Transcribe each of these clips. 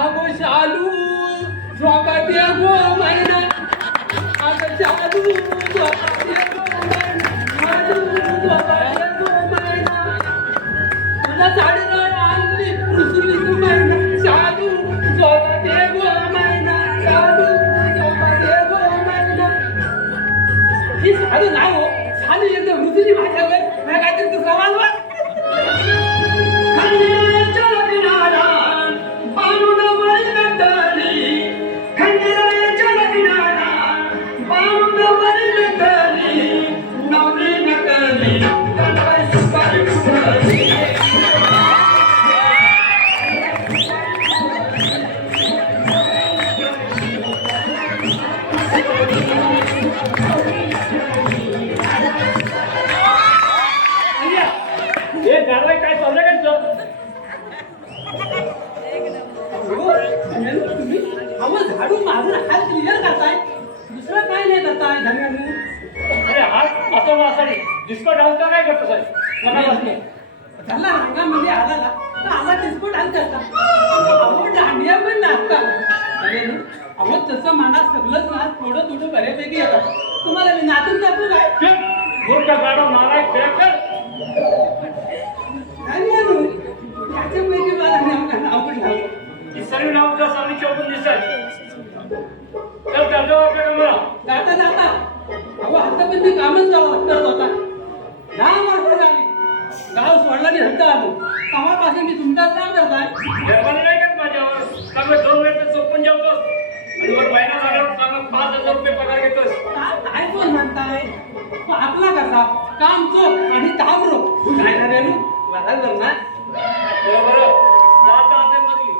अगो शालू स्वागत गो मैना अगं शालू स्वागत गो मैना शालू स्वागत गो मैना तुला साडीवर आणली दुसरी तू मैना शालू स्वागत गो मैना शालू स्वागत गो मैना ही साडू नाही हो साडू एकदम रुचली माझ्यावर नाही काहीतरी तू समाज झाडून मारून हात क्लिअर करताय दुसरं काय नाही करताय धन्यवाद. अरे हात असं वासाडी डिस्को डान्स का काय करतो साहेब मनापासून झाला रंगामध्ये आला ना तर आला डिस्को डान्स करता अहो दांडिया पण नाचता अरे अहो तसं मला सगळंच ना थोडं थोडं बऱ्यापैकी येतात तुम्हाला मी नाचून दाखवू काय मूर्ख गाडो नालायक बेकर धन्यवाद त्याच्यापैकी मला नाव पण लावलं ही सर्व नाव तुला सामने चौकून दिसतात तर त्याचं आपल्या मला जाता जाता अहो आता पण मी कामच करत होता 10 वर्ष झाली गाव सोडला आणि हद्द आलो तेव्हापासून मी तुमचाच काम करताय जर्मनी नाही का माझ्यावर चांगलं 2 वेळ तर चोपून जेवतोस आणि वर महिना झाल्यावर चांगलं 5,000 रुपये पगार घेतोस काय कोण म्हणताय आपला कसा काम चोख आणि काम रोख काय ना रेणू बरोबर ना बरोबर जाता आता मध्ये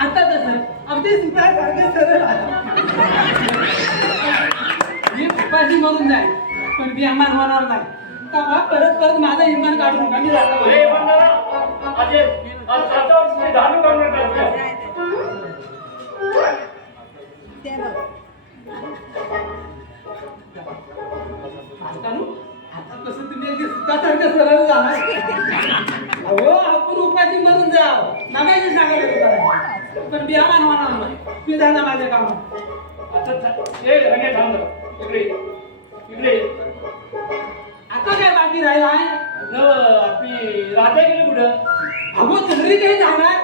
आता तसं अगदी सुतासारखं सरळ आलं मी उपाशी म्हणून जाईल पण मी अमान होणार नाही तेव्हा परत परत माझा इमान काढू नका मी जातो हे बंदरा अजय आज जाता मी धाडू करणार आहे आता कसं तुम्ही अगदी सुतासारखं सरळ झाला अहो आपण उपाशी म्हणून जाव नगायचे सांगायला पण मी अमान होणार नाही मी जाणार माझ्या कामात आता हे रंगे थांब इकडे इकडे आता काय बाकी राहिला आहे न आपली राधा गेली कुठं अगो तरी काही जाणार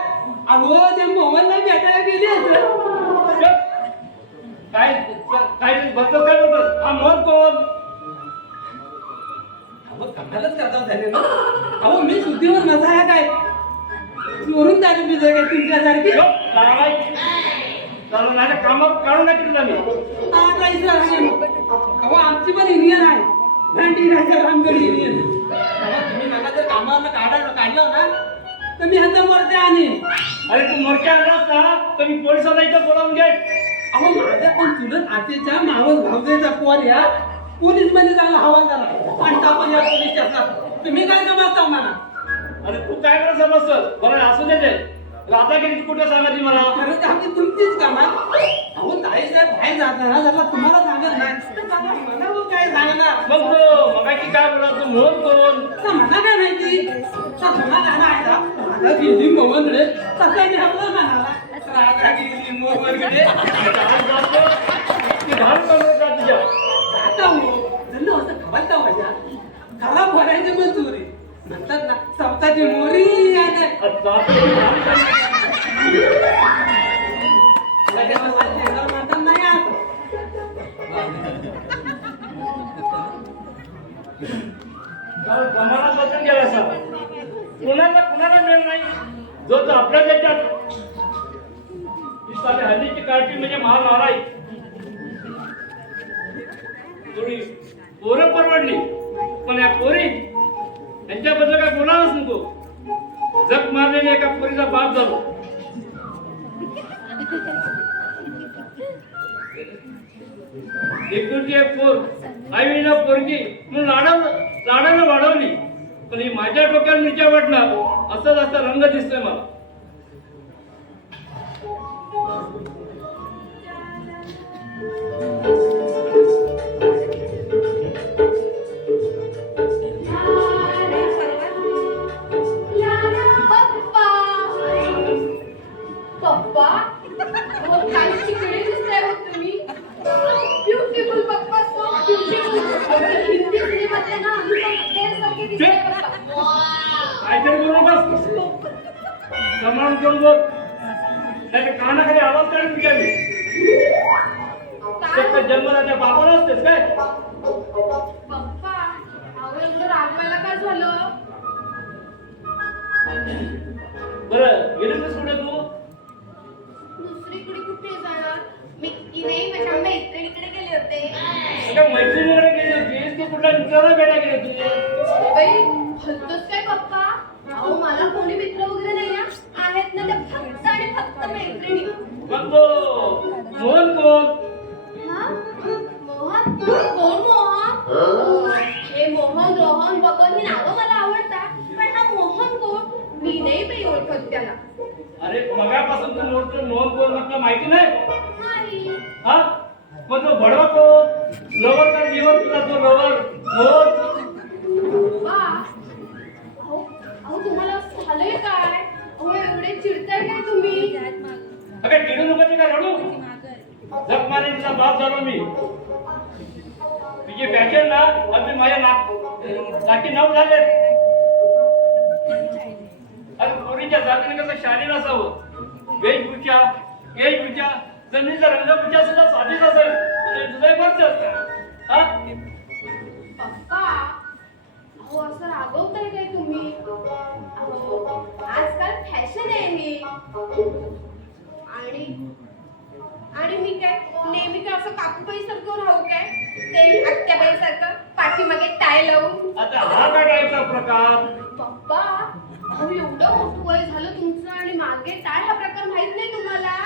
अगो ते मोहनला भेटायला गेली असं काय काय बसतो काय बोलतो हा मोहन कोण अहो कमालच करता झाले ना अहो मी सुट्टीवर नसा काय चोरून दारू पिझ्झा काय तुमच्यासारखी चालू नाही कामावर काढून नाही तुला मी आता इसरा अहो आमची पण युनियन आहे भांडी राहायच्या कामगडी युनियन तुम्ही मला जर कामावर काढलं ना तर मी ह्यांचा मोर्चा आणीन अरे तू मोर्चा आणलास ना तर मी पोलिसांना इथं बोलावून घे अहो माझ्या पण चुलत आतेच्या मावस भावजेचा पोर या पोलीस मध्ये चांगला हवालदार आणि आपण या पोलीस स्टेशनात तुम्ही काय समजता मला अरे तू काय करत समजतोस बरं असू दे ते राधा गेली कुठं सांगायची मला खरं तर आमची तुमचीच कामात अहो ताई साहेब बाहेर जाताना जरा तुम्हाला सांगत नाही मला मग काय सांगणार मग तो मगाशी काय बोला तू मोहन कोण तर मला काय माहिती तर मला गाणं आहे का मला गेली मोहनकडे तसं मी आपलं म्हणाला राधा गेली मोहनकडे घाल करू का तुझ्या आता हो जण असं खवायचा माझ्या खराब भरायचं मंजुरी म्हणतात ना सवताची मोरी आहे म्हणतात नाही जमाना बदलून गेला असा कुणाला मिळत नाही जो तो आपल्या देशात हल्लीची कार्टी म्हणजे महामाराई थोडी पोरं परवडली पण या पोरी त्यांच्याबद्दल काय बोलावंच नको जग मारलेली एका पोरीचा बाप झालो एकुलती एक पोर आईला पोरगी म्हणून लाडानं वाढवली पण ही माझ्या डोक्यात मिरच्या वाटला असंच असं रंग दिसतोय मला प्रमाण घेऊन बोल. त्याच्या कानाखाली आवाज काढून घ्यावी. काय जन्मदात्या बापाला असतेस काय? पप्पा, अहो एवढं रागवायला काय झालं? बरं गेली तर कुठे तू? दुसरीकडे कुठे जाणार? मी की नाही माझ्या मैत्रिणीकडे गेले होते. एका मैत्रिणीकडे गेली होतीस की कुठल्या मित्राला भेटा गेली होती? अरे बाई, हलतोच काय पप्पा? अहो मला कोणी मित्र वगैरे नाही ना, आहेत ना त्या फक्त आणि फक्त मैत्रिणी. मग तो मोहन कोण? हा? मोहन? कोण मोहन? हे मोहन, रोहन, बबन ही नावं मला आवडतात, पण हा मोहन कोण? मी नाही बाई ओळखत त्याला. अरे मगापासून तू मोठं मोहन कोण म्हटलं माहिती नाही? नाही. हा? मग तो भडवा कोण? लवर का जीवन तुझा तो लवर मोहन? वा. अहो अहो तुम्हाला असं झालंय काय? अहो एवढे चिडताय काय तुम्ही? अगं चिडू नको ते का रडू? जप मारे तिचा बाप झालो मी. तुझी फॅशन ना अगदी माझ्या नाकी नऊ झाले. अरे पोरीच्या जातीने कसं शालीन असावं. वेशभूषा जमिनीचा रंगभूषा सुद्धा साधीच असेल. तुझं बरच असतं. हा? पप्पा, अहो असं रागवताय काय तुम्ही? अहो आजकाल फॅशन आहे ही. आणि मी काय नेहमी काय असं काकूबाई सारखं राहू काय? ते आत्याबाई सारखं पाठीमागे टाय लावून. आता हा काय टाईपचा प्रकार? पप्पा, अहो एवढं मोठं वय झालं तुमचं आणि मागे टाय हा प्रकार माहित नाही तुम्हाला?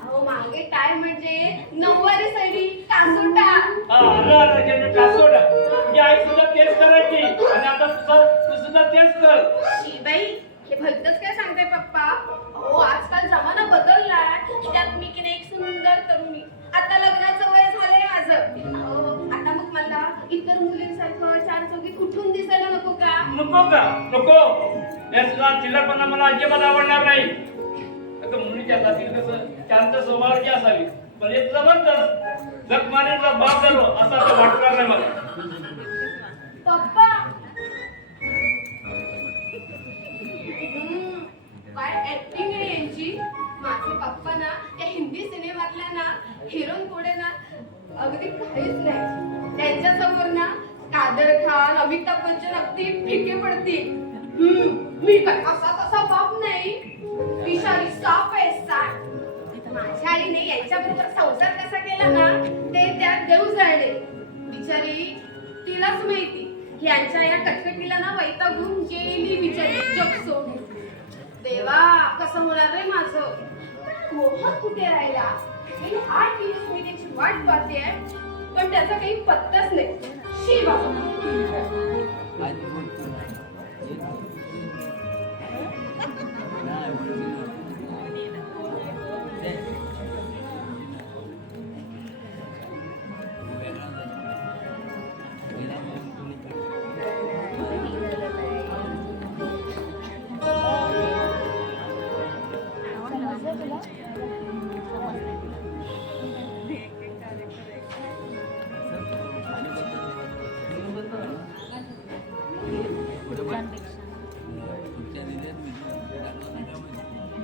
अहो मागे टाय म्हणजे नऊवारी साडी, कासोटा. आलं कासोडा. तुझी आई सुद्धा तेच करायची आणि आता तू सुद्धा तेच कर. शी बाई, हे भलतंच काय सांगताय पप्पा? अहो आजकाल जमाना बदललाय. त्यात मी की नाही एक सुंदर तरुणी. आता लग्नाचं वय झालंय माझं. अहो आता मग मला इतर मुलींसारखं चार चौकीत उठून दिसायला नको का? नको का? नको. या सुद्धा चिल्लरपणा मला अजिबात आवडणार नाही. आता मुलीच्या जातील कसं शांत स्वभावाची असावी. पण एक जबरदस्त जगमानेचा बाप झालो असा तो वाटणार नाही मला. पप्पा, काय ऍक्टिंग आहे यांची. माझे पप्पा ना त्या हिंदी सिनेमातल्या ना हिरोईन पुढे ना अगदी काहीच नाही. त्यांच्या समोर ना कादर खान, अमिताभ बच्चन अगदी फिके पडतील. मी काय असा तसा बाप नाही. विषारी साप आहे साप. माझ्या आईने यांच्याबरोबर संसार कसा केला ना ते त्यात देव जाळले. बिचारी तिलाच माहिती. यांच्या या कटकटीला ना वैतागून गेली बिचारी जग सोडून. देवा, कसं होणार रे माझं? मोहन कुठे राहिला? मी 8 दिवस मी त्याची वाट पाहते पण त्याचा काही पत्ताच नाही. शी बाबा.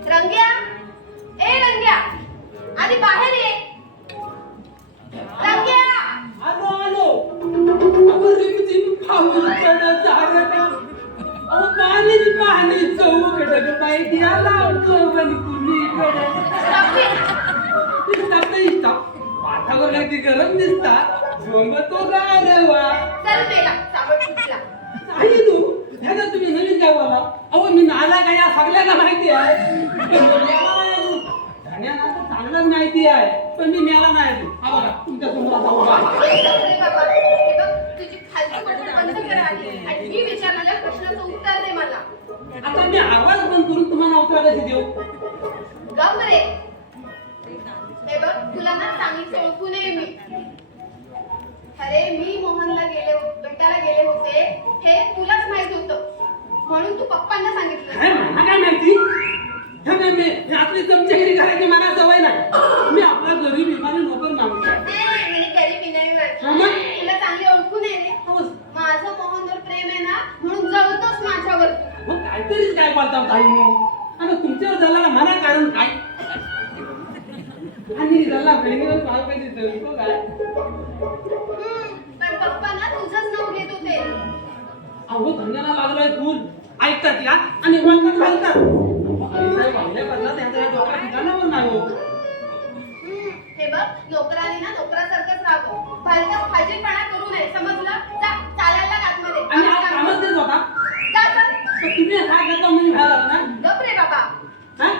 रंग्या, ए रंग्या, आधी बाहेर ये. रंग्या, आलो. अहो रिमझिम पाऊस पडत आहे. अहो पाणी चौकट पाहिजे लावतो आणि कुणीकडे पाठावर नाही गरम दिसता झोंबतो गारवा. चल बेला, सावट सुटला. नाही तू ह्याला तुम्ही नवीन गावाला. अहो मी नाला काय या सगळ्यांना माहिती आहे. धन्याला तर चांगलंच माहिती आहे पण मी मेला नाही. हा बघा तुमच्या समोर अरे बाबा, हे बघ, तुझी खालची बटन बंद कर आधी आणि मी विचारलेल्या प्रश्नाचं उत्तर दे मला. आता मी आवाज बंद करून तुम्हाला उत्तर कशी देऊ? गप रे. हे बघ, तुला ना चांगलीच ओळखू नये मी. अरे मी मोहनला भेटायला गेले होते हे तुलाच माहित होतं म्हणून तू पप्पांना सांगितलं. काय मला काय माहिती? हे काय मी रात्री चमचेगिरी करायची मला सवय नाही. मी आपला गरीब इमानी नोकर माणूस आहे. म्हणजे गरीबी नाही मग? तुला चांगली ओळखू नये रे. माझं मोहनवर प्रेम आहे ना म्हणून जळतोस माझ्यावर. मग काहीतरीच काय बोलता ताई मग. आता तुमच्यावर झाला म्हणा कारण काय आणि झाला बहिणीवर भाव कधी जळतो काय पण पप्पा ना तुझंच नाव घेत होते. अहो धंद्याला लागलाय तू ऐकतात या आणि वळतात घालतात आईसाहेब वागल्या बदला त्यांच्या डोक्यात ठिकाणावर नाही हो. हे बघ नोकराने ना नोकरासारखंच राहावं. भलत्याच फाजीलपणा करू नये समजलं. जा चालायला लाग आतमध्ये. आणि आज कामच देत होता जा चल. तर तुम्ही काय करता म्हणजे व्हायला ना गप रे बाबा. हा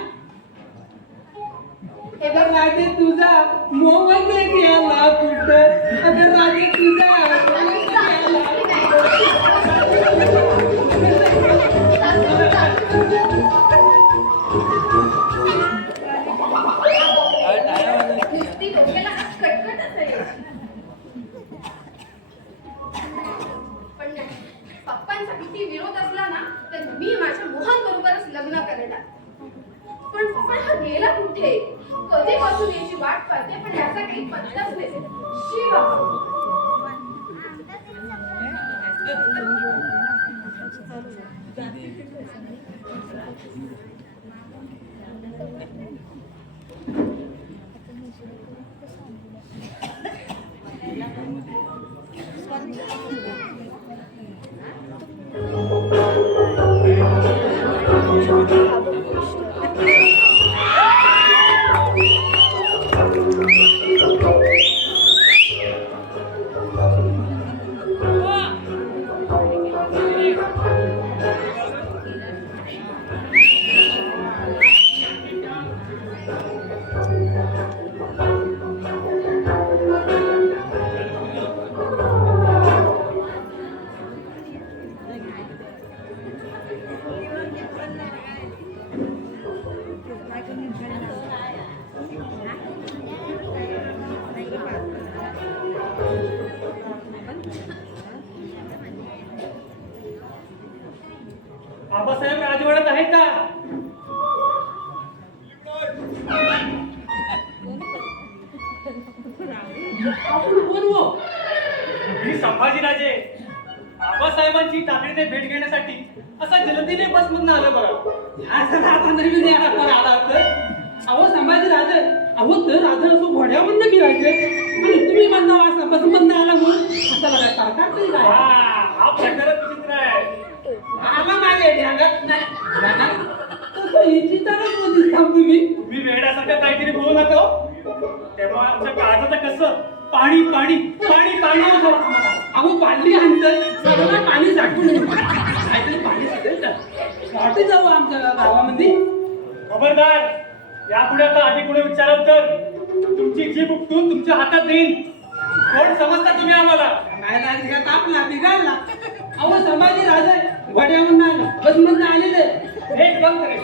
हे बघ अगर राजे तुझा मोहन गेला कुठं अगर राजे तुझा नुसती डोक्याला कटकटच आहे. पण नाही पप्पांचा किती विरोध असला ना तर मी माझ्या मोहन बरोबरच लग्न करणार. पण हा गेला कुठे कधीपासून याची वाट पाहते पण याचा काही पत्ताच नाही. शी बाबा. बाबासाहेब राजवाड्यात आहेत का आपण कोण हो मी संभाजीराजे बाबासाहेबांची तातडीने भेट घेण्यासाठी असा जलदीने बसमधून आलो बघा. ह्या सगळा आता नवीन येणार पण आला तर अहो संभाजी राजे अहो तर राजा असं घोड्यावरनं फिरायचे आणि तुम्ही म्हणता असं बसमधनं आला म्हणून असं बघा सरकार तरी काय हा प्रकारच विचित्र आहे. आला मागे ढ्यांगात नाही तसं हिची तरच दिसता तुम्ही तुम्ही वेड्यासारखं काहीतरी बोलू नका हो. तेव्हा आमच्या काळजाचं कसं पाणी पाणी पाणी पाणी होत होतं आम्हाला. अहो पाणी आणतं सगळं पाणी साठवून काहीतरी पाणी साठेल वाटे जाऊ आमच्या गावामध्ये खबरदार यापुढे आता आधी पुढे विचारलं तर तुमची जीभ उपटून तुमच्या हातात देईन. कोण समजता तुम्ही आम्हाला? काय तापला बिघडला अहो संभाजी राजे घोड्यावरून आला बसमधनं आलेले एक बंद करेल.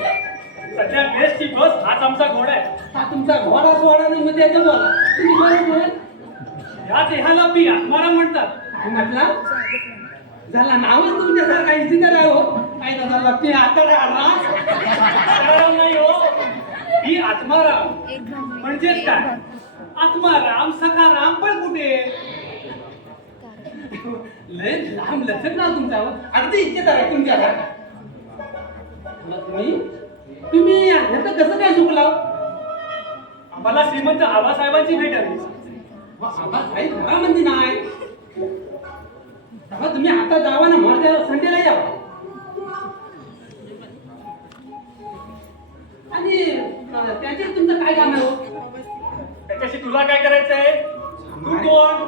सध्या बेस्टची बस हाच आमचा घोडा आहे. हा तुमचा घोडा सोडा नाही म्हणजे त्याचं बोला तुम्ही बरं बोल या देहाला पी आत्माराम म्हणतात. काय म्हटलं झाला नावच तुमच्यासारखा इंजिनियर आहे हो काय दादा लपी आकडा आला आत्माराम नाही हो, ही आत्माराम. म्हणजेच काय आत्माराम सखाराम पण कुठे? लय लांब लचक ना तुमच्यावर अगदी इच्छित आहे तुमच्यासारखा तुम्ही ह्याचं कसं काय चुकला आम्हाला श्रीमंत आबासाहेबांची भेट आली. आबा साहेब घरामध्ये नाही तेव्हा तुम्ही आता जावा ना माझ्या संडेला यावं आणि त्याच्यात तुमचं काय काम आहे हो त्याच्याशी तुला काय करायचंय? तू कोण?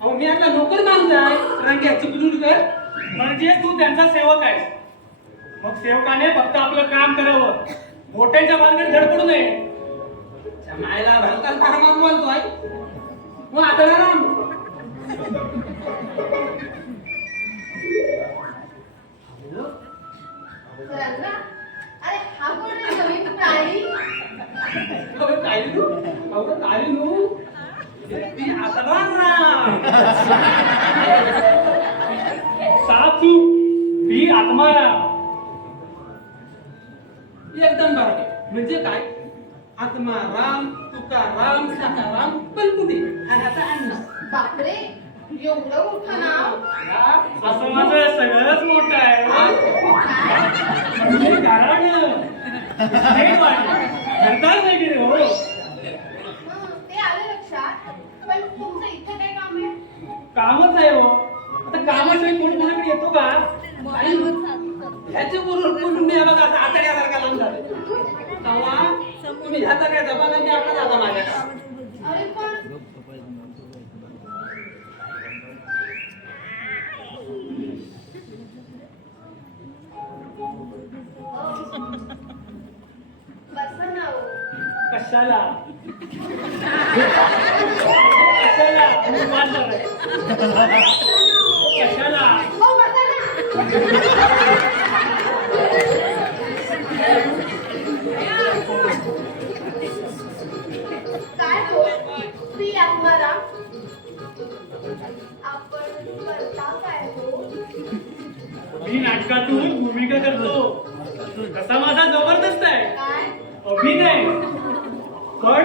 अहो मी आता नोकर माणूस आहे रंग्याची बुजुर्गर म्हणजे तू त्यांचा सेवक आहेस. मग सेवकाने फक्त आपलं काम करावं, मोठ्यांच्या मार्गाने धडपडू नये. मायला भलताच फार्मात बोलतोय हो आता राम रंगा अरे हा कोण रे नवीन प्राणी? साचू बी आत्माराम. एकदम बरोबर म्हणजे काय आत्माराम तुकाराम सखाराम बलकुटी आणि आता अण्णा बापरे एवढं मोठं नाव. असं माझं सगळंच मोठं आहे. काय? म्हणजे कारण नाही वाढली. घरदार नाही गेले हो. ते आलं लक्षात. पण तुमचं इथे काय काम आहे? कामच आहे हो. आता कामाशिवाय कोणी माझ्याकडे येतो का? ह्याच्या बरोबर बोलून मी बघा आता आतड्यासारखा लावून झाले तेव्हा तुम्ही ह्याचा काय दबा नाही आपला दादा माझ्या अरे पण बसा ना हो. कशाला कशाला मानणार आहे. कशाला हो बसा ना. काय हो प्रिय आत्माराम, आपण करता काय हो? मी नाटकातून भूमिका करतो. तसा माझा जबरदस्त आहे काय अभिनय. पण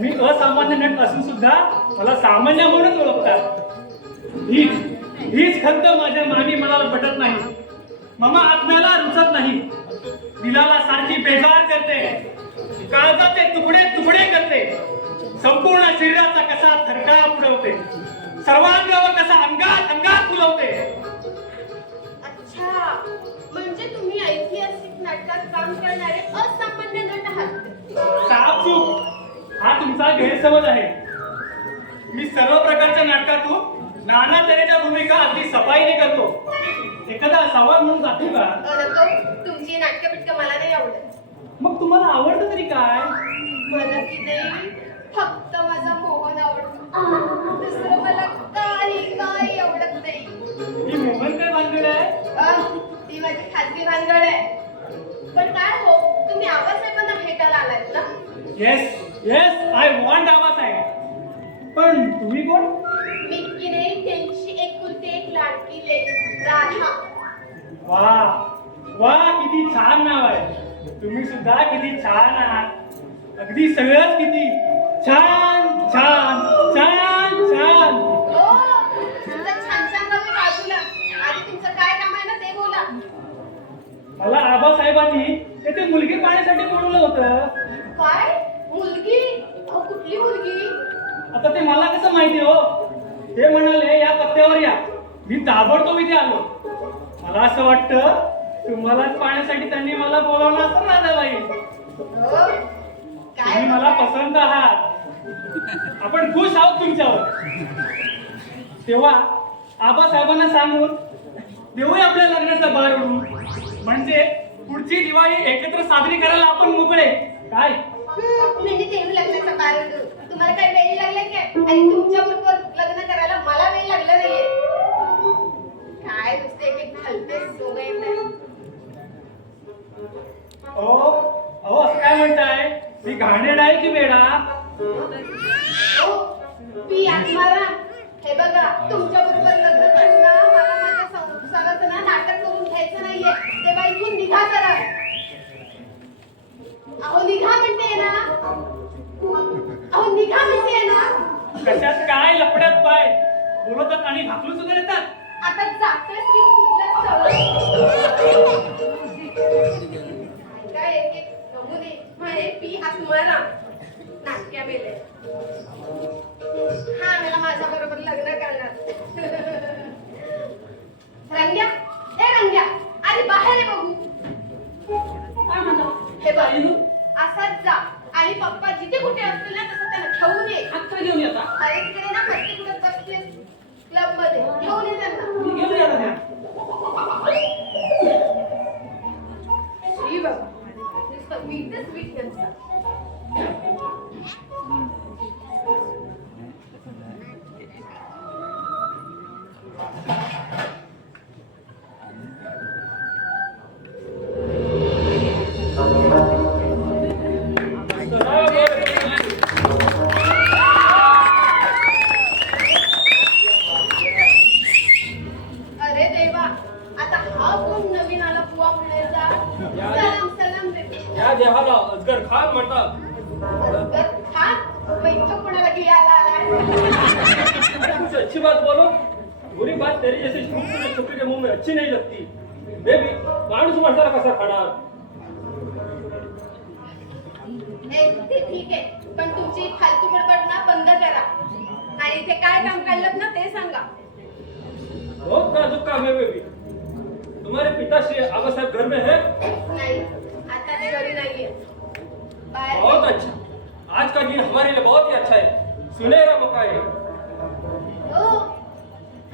मी असामान्य नट असून सुद्धा मला सामान्य म्हणूनच ओळखतात. हीच खंत माझ्या मानी मनाला पटत नाही. मामा आत्म्याला रुचत नाही. दिलाला सारखी बेजार करते. काळजाचे तुकडे तुकडे करते. संपूर्ण शरीराचा कसा थरकाप उडवते. सर्वांगावर कसा अंगात अंगात फुलवते. अच्छा, म्हणजे तुम्ही ऐतिहासिक नाटकात काम करणारे असामान्य नट आहात. सापचूक हा तुमचा गैरसमज आहे. मी सर्व प्रकारच्या नाटकातून नाना तऱ्हेच्या भूमिका अगदी सफाईने करतो. एखादा सवाल म्हणून जातो का? नको, तुमची नाटकं बिटकं मला नाही आवडत. मग तुम्हाला आवडतं तरी काय? मला की नाही फक्त माझा मोहन आवडतो. दुसरं मला काही आवडत नाही. ही मोहन काय भानगड आहे? ती माझी खाजगी भानगड आहे. पण काय हो, तुम्ही आबासाहेबांना भेटायला आलात ना? Yes I want Abasaheb. पण तुम्ही कोण? मी की नाही त्यांची एकुलती एक लाडकी लेक राधा. वा किती छान नाव आहे. तुम्ही सुद्धा किती छान आहात. अगदी सगळंच किती छान छान छान छान. हो, तुमचं छान छान नव्हे बाजूला. आधी तुमचं काय काम आहे ना ते बोला. मला आबासाहेबांनी तेथे मुलगी पाहण्यासाठी बोलवलं होतं. काय मुलगी? अहो कुठली मुलगी? आता ते मला कसं माहिती हो? ते म्हणाले या पत्त्यावर या. मी ताबडतोब इथे आलो. मला असं वाटतं तुम्हालाच पाहण्यासाठी त्यांनी मला बोलावलं असं राधाबाई. हो, काय तुम्ही मला पसंत आहात. आपण खुश आहोत तुमच्यावर. तेव्हा आबासाहेबांना सांगून देऊया आपल्या लग्नाचा बार उडून. म्हणजे पुढची दिवाळी एकत्र साजरी करायला आपण मोकळे. काय म्हणजे देऊ लग्नाचा बार तुम्हाला काय वेळ लागला काय? आणि तुमच्या बरोबर लग्न करायला मला वेळ लागला नाहीये. काय नुसते एक घालते सोय नाही. अहो असं काय म्हणताय? मी घाणेरडा आहे की वेडा? हो, पी आत्माराम, हे बघा तुमच्या बरोबर लग्न करताना मला माझ्या संसाराचं ना नाटक करून घ्यायचं नाहीये. तेव्हा इथून निघा जरा. अहो निघा म्हणते ना. अहो निघा म्हणते ना. कशात काय लपड्यात पाय बोलतात आणि भाकलून सुद्धा देतात. आता जातोय की कुठल्या काय एक एक नमुने म्हणे पी आत्माराम नाटक्या मेले. हा मला माझ्या बरोबर लग्न करणार. रंग्या ए रंग्या, अरे बाहेर आहे बघू. काय म्हणतो हे बघ असाच जा आणि पप्पा जिथे कुठे असतील ना तसं त्यांना घेऊन ये. आत्ता घेऊन येता अरे तिकडे ना प्रत्येक कुठे बसले क्लब मध्ये घेऊन ये त्यांना. मी घेऊन येता त्या श्री बाबा नुसतं मीठच मीठ त्यांचं. अरे देवा, आता हा कोण नवीन आला बुवा म्हणायचा. सलाम सलाम रे. या देवाला अजगर खान म्हणतात. असगर खान बैठक कोणाला घ्यायला आलाय. कुछ अच्छी बात बोलो. बुरी बात तेरी जैसी खूबसूरत छोकरी के मुंह में अच्छी नहीं लगती. बेबी माणूस माणसाला कसा खाणार? ते ठीक आहे, पण तुमची फालतू बडबड ना बंद करा. आणि इथे काय काम काढलं ना ते सांगा. बहुत नाजुक काम है बेबी. तुम्हारे पिताश्री आबा साहब घर में है? नाही, आता ते घरी नाहीये, बाहेर. बहुत अच्छा. आज का दिन हमारे लिए बहुत ही अच्छा है. सुनहरा मौका है. हो,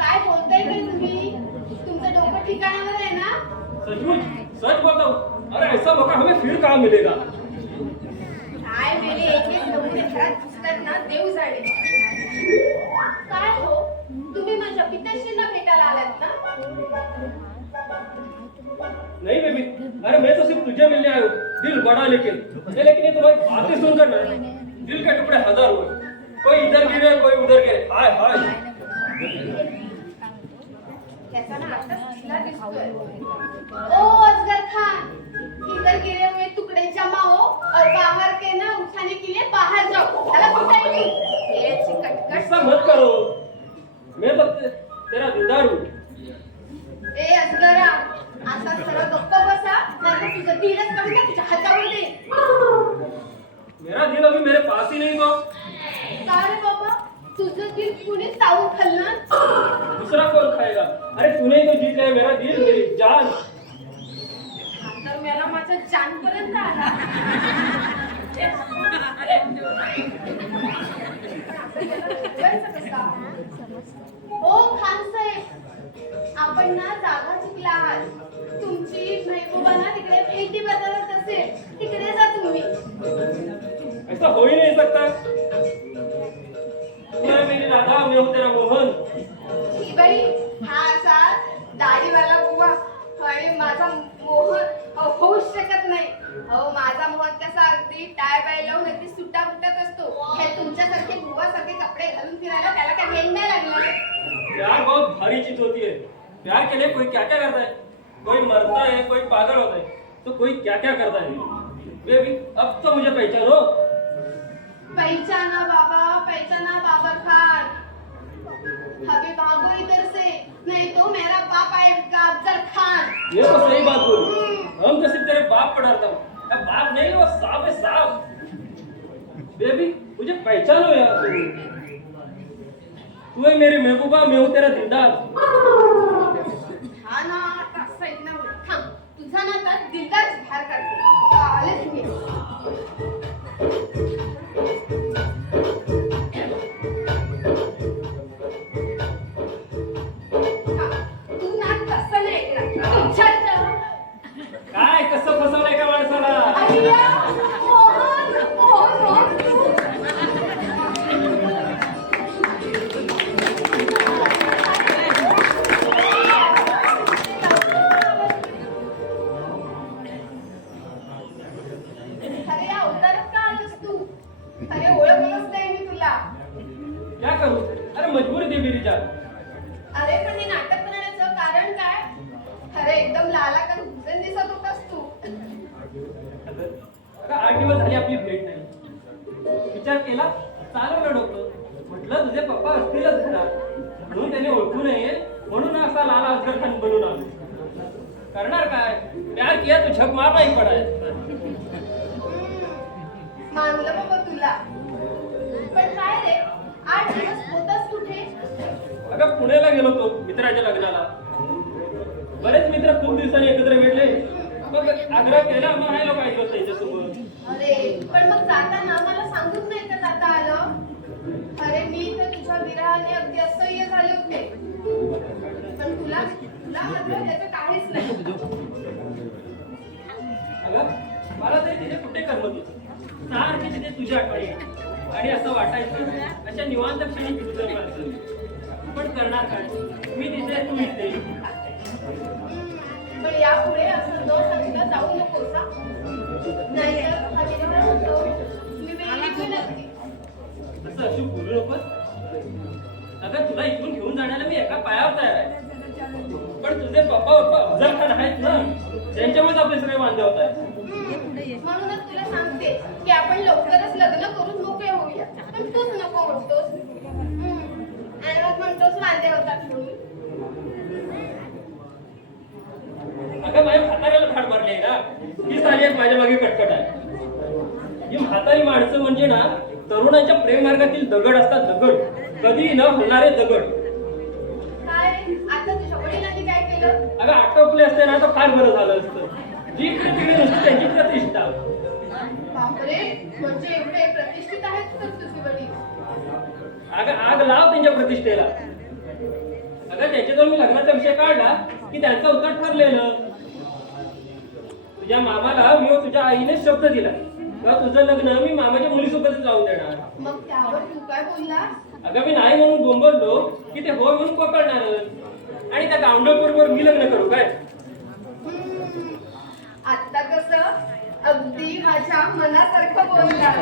काय बोलताय काय तुम्ही? तुमचं डोकं ठिकाणावर आहे ना? सचमुच सच बोलता हूँ. अरे ऐसा मौका हमें फिर कहाँ मिलेगा? काय मेले एक नमुने घरात घुसतात ना, देव जाणे. काय हो, तुम्ही माझ्या पिताश्रींना भेटायला आलात ना? नहीं बेबी, अरे मैं तो सिर्फ तुझे मिलने आया हूँ. दिल बड़ा लेकिन ये तुम्हारी बातें सुनकर ना दिल के टुकड़े हजार हुए. कोई इधर गिरे कोई उधर गिरे. हाय हाय. त्याचा ना आता सुचला दिसतोय. ओ अजगर खान, इधर गिरे हुए टुकड़े जमा हो और बाहर के ना उठाने के लिए बाहर जाओ. चला कुठे ये चिकटकट. ऐसा मत करो. मैं तो तेरा दिलदार हूँ. ए अजगरा, आता सरळ गप्प बसा, नाही तुझं दिलच कमी ना तुझ्या हातावर दे. मेरा दिल अभी मेरे पास ही नहीं तो. का रे बाबा, तुझं दिल कुणी चावून खाल्लं? दूसरा कौन खाएगा? अरे तूने ही तो जीत लिया मेरा दिल मेरी जान. तर मला माझ्या जान पर्यंत आला. ओ खान साहेब, आपण ना जागा चुकला आहात. तुमची महबूबा ना तिकडे भेटी बदलत असेल, तिकडे जा तुम्ही. ऐसा हो ही नहीं सकता. तू है मेरी राधा, मैं हूँ तेरा मोहन. ही बाई, हा असा दाढीवाला बुवा आणि माझा मोहन होऊच शकत नाही. अहो माझा मोहन कसा अगदी टाय बाय लावून अगदी सुट्टा बुटत असतो. हे तुमच्यासारखे बुवासारखे कपडे घालून फिरायला त्याला काय वेळ नाही लागला. प्यार बहुत भारी चीज होती है. प्यार के लिए कोई क्या क्या करता है. कोई मरता है, कोई पागल होता है, तो कोई क्या क्या करता है. बेबी अब तो मुझे पहचानो. पहचाना बाबर खान. अभी भागो इधर से, नहीं तो मेरा बाप आएगा अफजल खान. ये तो सही बात बोली. हम तो सिर्फ तेरे बाप को डरता हूँ. अब बाप नहीं, वो सांप है सांप. बेबी मुझे पहचानो यार. तू है मेरी महबूबा, मैं हूँ तेरा दिलदार. हा ना, तसं एक ना थांब. तुझा ना तर दिलदार बाहेर काढते. आलेच मी. तू ना तसं नाही ऐकणार. तुझ्यात काय कसं फसवलंय का माणसाला. अय्या, मोहन, मोहन, मोहन, तू. अरे या अवतारात का आलास तू? अरे ओळखलंच नाही मी तुला. क्या करूं. अरे मजबूरी थी मेरी जान. अरे पण हे नाटक करण्याचं कारण काय? अरे एकदम लाला का हुसेन दिसत होतास तू. अगं 8 दिवस झाली आपली भेट नाही. विचार केला, चालवलं डोकं. म्हटलं तुझे पप्पा असतीलच घरात, म्हणून त्याने ओळखू नये म्हणून असा लाला अजगर खान बनून आलो. करणार काय. प्यार किया तो झक मारना ही पड़ा है. मानलं बाबा तुला. पण काय रे, 8 दिवस होतास कुठे? अगं पुण्याला गेलो होतो मित्राच्या लग्नाला. बरेच मित्र खूप दिवसांनी एकत्र भेटले. मग आग्रह केला, मग राहिलो काही दिवस त्याच्यासोबत. अरे पण मग जाताना मला सांगूच नाही का जाता आलं? अरे मी तर तुझ्या विरहाने अगदी असह्य झाले होते. पण तुला मात्र त्याचं काहीच नाही. अगं मला तरी तिथे कुठे करमत होतं. सारखी तिथे तुझी आठवणी आणि असं वाटायचं अशा निवांत क्षणी तुझं माणसं. पण करणार काय. मी तिथे तू इथे. पण यापुढे असं न सांगता जाऊ नकोस. नाही तर हा विरह होतो. मी वेगळी नक्की. असं अशी बोलू नकोस. अगं तुला इथून घेऊन जाण्याला मी एका पायावर तयार आहे. पण तुझे पप्पा अफजल खान आहेत ना, त्यांच्यामुळेच आपले सगळे वांदे होत आहेत. म्हणूनच तुला सांगते की आपण लवकरच लग्न करून मोकळे होऊया. पण तूच नको म्हणतोस. आणि मग म्हणतोस वांदे होतात म्हणून. अगं माझ्या म्हाताऱ्याला थाट मारली आहे ना, ही साली एक माझ्या मागे कटकट आहे. ही म्हातारी माणसं म्हणजे ना तरुणांच्या प्रेम मार्गातील दगड असतात, दगड, कधी न हलणारे दगड. काय आता तुझ्या वडिलांनी काय केलं? अगं आटोपले असते ना तर फार बरं झालं असतं. जिकडे तिकडे नुसती त्यांची प्रतिष्ठा. बापरे, म्हणजे एवढे प्रतिष्ठित आहेत तर तुझे वडील? अगं आग लाव त्यांच्या प्रतिष्ठेला. अगं त्याच्याजवळ मी लग्नाचा विषय काढला की त्यांचं उत्तर ठरलेलं. तुझ्या मामाला मी व तुझ्या आईने शब्द दिला तेव्हा तुझं लग्न मी मामाच्या मुलीसोबतच जाऊन देणार. मग त्यावर तू काय बोललास? अगं मी नाही म्हणून बोंबललो की ते हो म्हणून पकडणारच. आणि त्या गावंडळपूरवर मी लग्न करू काय? आता कसं अगदी माझ्या मनासारखं बोलला.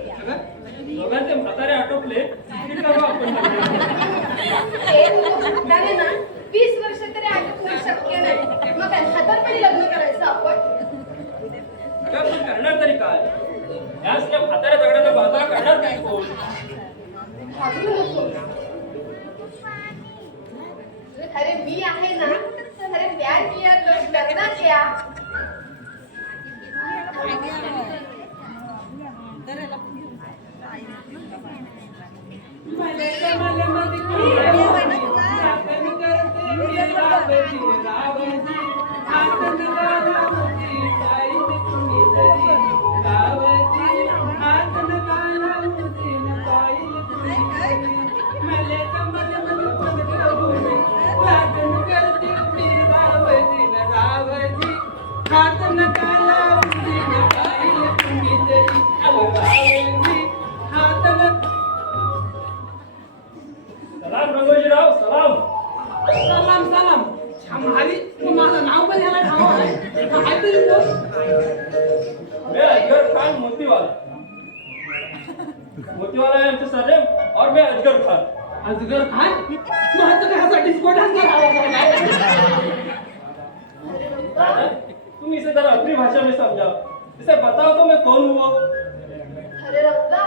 दोघांचे म्हातारे आटोपले की करू आपण त्याने ना 20 वर्ष तरी आटोपणं शक्य नाही. मग काय हातारपणी लग्न करायचं आपण? अगं पण करणार तरी काय? या असल्या म्हाताऱ्या दगडांना बाजूला करणार काय कोण? भागू नको. अरे मी आहे ना. अरे प्यार किया तो डरना क्या? मला मध्ये तुम्ही रावजी रावजी हात नका लावूजी पाहिल तुम्ही तरी रावजी हात नका लावूजी पाहिल तुम्ही तरी मले कमल मन करून लागण करते मी रावजी रावजी हात नका लावूजी पाहिल तुम्ही तरी रावजी हात नका सलाम रघुजीराव सलाम. सलाम सलाम हमारी माझं नाव पण याला ठाव आहे काय तरी बोल मैं अजगर खान मोतीवाला. मोतीवाला है आमचं सरनेम और मैं अजगर खान. अजगर खान माझं काय असा डिस्को डान्स दादा, तुम इसे जरा अपनी भाषा में समझाओ. इसे बताओ तो मैं कौन हूँ. अरे रब्बा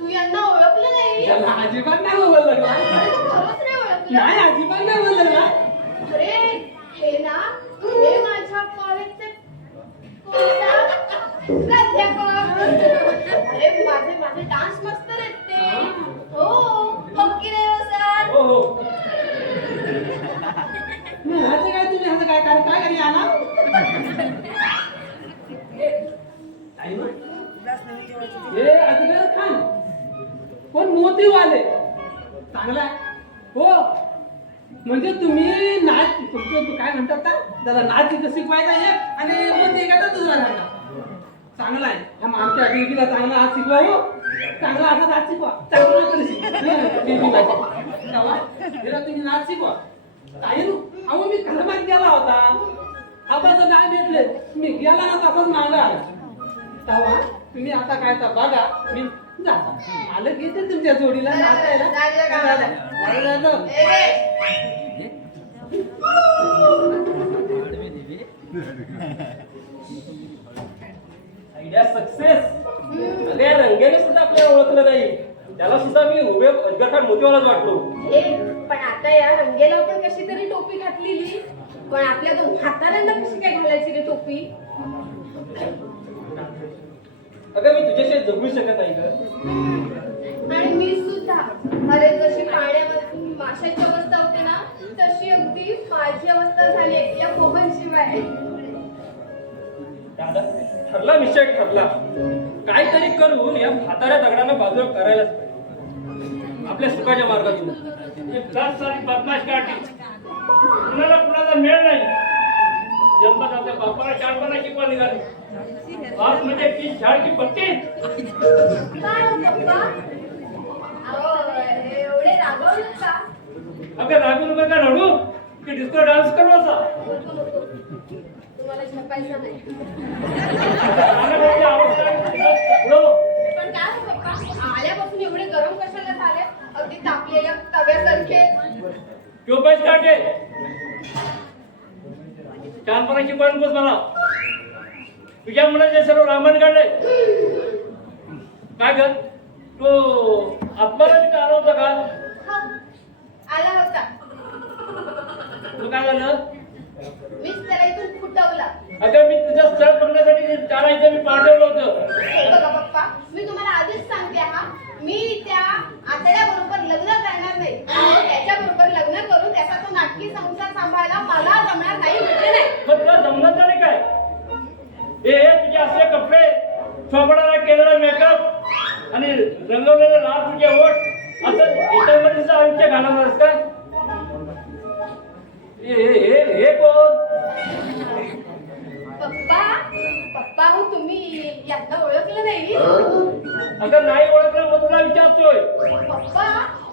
तू यांना ओळखलं नाही त्याला अजिबात नाही बोललं लागला अरे तू खरंच नाही ओळखलं नाही अजिबात नाही बोललं लागला अरे हे ना हे माझ्या कॉलेजचे प्राध्यापक अरे माझे डान्स मास्तर आहेत ते हो पक्की रे वसार हो हो. मी आता काय तुम्ही आता काय घरी आला हे अजगर खान पण मोतीवाले चांगला आहे हो म्हणजे तुम्ही नाच तुमचं काय म्हणतात का त्याला नाच तिथं शिकवायचा एक आणि मोती एखादा दुसरा घालणार चांगला आहे आमच्या बेबीला चांगला हात शिकवा हो चांगला हातात हात शिकवा चांगलं तरी बेबीला तिला तुम्ही नाच शिकवा काही अहो मी खरमात गेला होता आबाचं काय भेटले मी गेला ना तसाच मागा आला तेव्हा तुम्ही आता काय तर बघा मी जाता मालक येते तुमच्या जोडीला नाचायला आयडिया सक्सेस. अरे रंग्याने सुद्धा आपल्याला ओळखलं नाही. त्याला सुद्धा मी उभे अजगर खान मोतीवालाच वाटलो. पण आता या रंगेला पण कशी तरी टोपी घातलेली पण आपल्या दोन म्हाताऱ्यांना कशी काय घालायची रे टोपी अगं मी तुझ्याशी जगू शकत नाही ग. आणि मी सुद्धा अरे जशी पाण्यामध्ये माशाची अवस्था होते ना तशी अगदी माझी अवस्था झाली या शिवाय दादा ठरला निश्चय ठरला. काहीतरी करून या म्हाताऱ्या दगडांना बाजूला करायलाच पाहिजे आपल्या सुखाच्या मार्गातून. एक 10 साली बदमाश काढली कुणाला मेळ नाही. जन्मात आपल्या बापाला शाळपणा शिकवा निघाली. बाप म्हणजे की शाळ की पत्ती. काय हो पप्पा अहो एवढे रागवलं का अगं लागू नका का रडू की डिस्को डान्स करू असा. तुम्हाला झपायचं नाही गाण्यामध्ये आवडतं पुढं. पण काय हो पप्पा आल्यापासून एवढे गरम कशाला झाले अगदी तापलेल्या तव्यासारखे तो पैसे काढे शांतपणा शिकवा नकोस मला. तुझ्या मुलाचे सर्व रामायण काढले काय कर तो आत्माराजी का आला होता का हा, आला होता तुला काय झालं. मीच त्याला इथून फुटवला अगं मी तुझं स्थळ बघण्यासाठी त्याला इथे मी पाठवलं होतं. हे बघा पप्पा मी तुम्हाला आधीच सांगते हा मी त्या आतड्याबरोबर लग्न करणार नाही त्याच्याबरोबर लग्न करून त्याचा तो नाटकी संसार सांभाळायला मला जमणार नाही म्हणजे नाही पण तुला जमलं तरी काय हे तुझे असे कपडे चोपडाला केलेला मेकअप आणि रंगवलेले लाल तुझे ओठ असं याच्यामध्ये तुझं आयुष्य घालवणारस का. हे कोण पप्पा हो तुम्ही यांना ओळखलं नाही अगं नाही ओळखलं मग तुला विचारतोय. पप्पा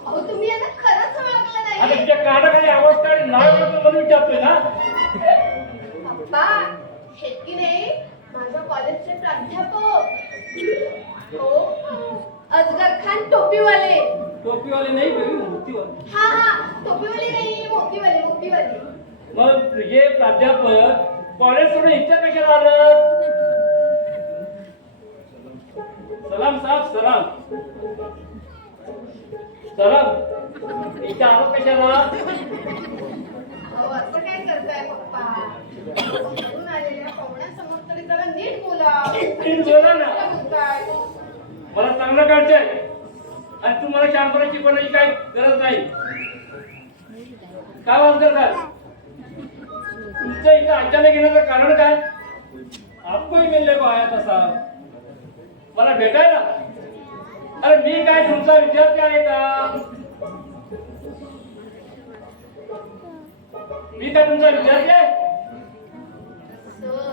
अहो तुम्ही यांना खरंच ओळखलं आता नाही तुझ्या कानाखाली आवाज काढी नाही ओळखलं म्हणून विचारतोय ना. पप्पा शेतकी नाही माझ्या कॉलेजचे प्राध्यापक हो अजगर खान टोपीवाले टोपीवाले नाही बेबी मोतीवाले. हा टोपीवाले नाही मोतीवाले मग तुझे प्राध्यापक कॉलेज सोडून इच्छा कशाला आलं. सलाम साहब सलाम. सलाम इथे आलं कशाला. अहो असं काय करताय पप्पा घरून आलेल्या पाहुण्यासमोर तरी जरा नीट बोला नीट बोला ना. काय बोलताय? मला चांगलं काढचंय आणि तू मला शांतपणे शिकवण्याची काही गरज नाही. काय वाजता काय तुमचं इथं अचानक येण्याचं कारण काय? आपकोही मिलने को आया था साहब. मला भेटायला? अरे मी काय तुमचा विद्यार्थी आहे का? मी काय तुमचा विद्यार्थी आहे? सर,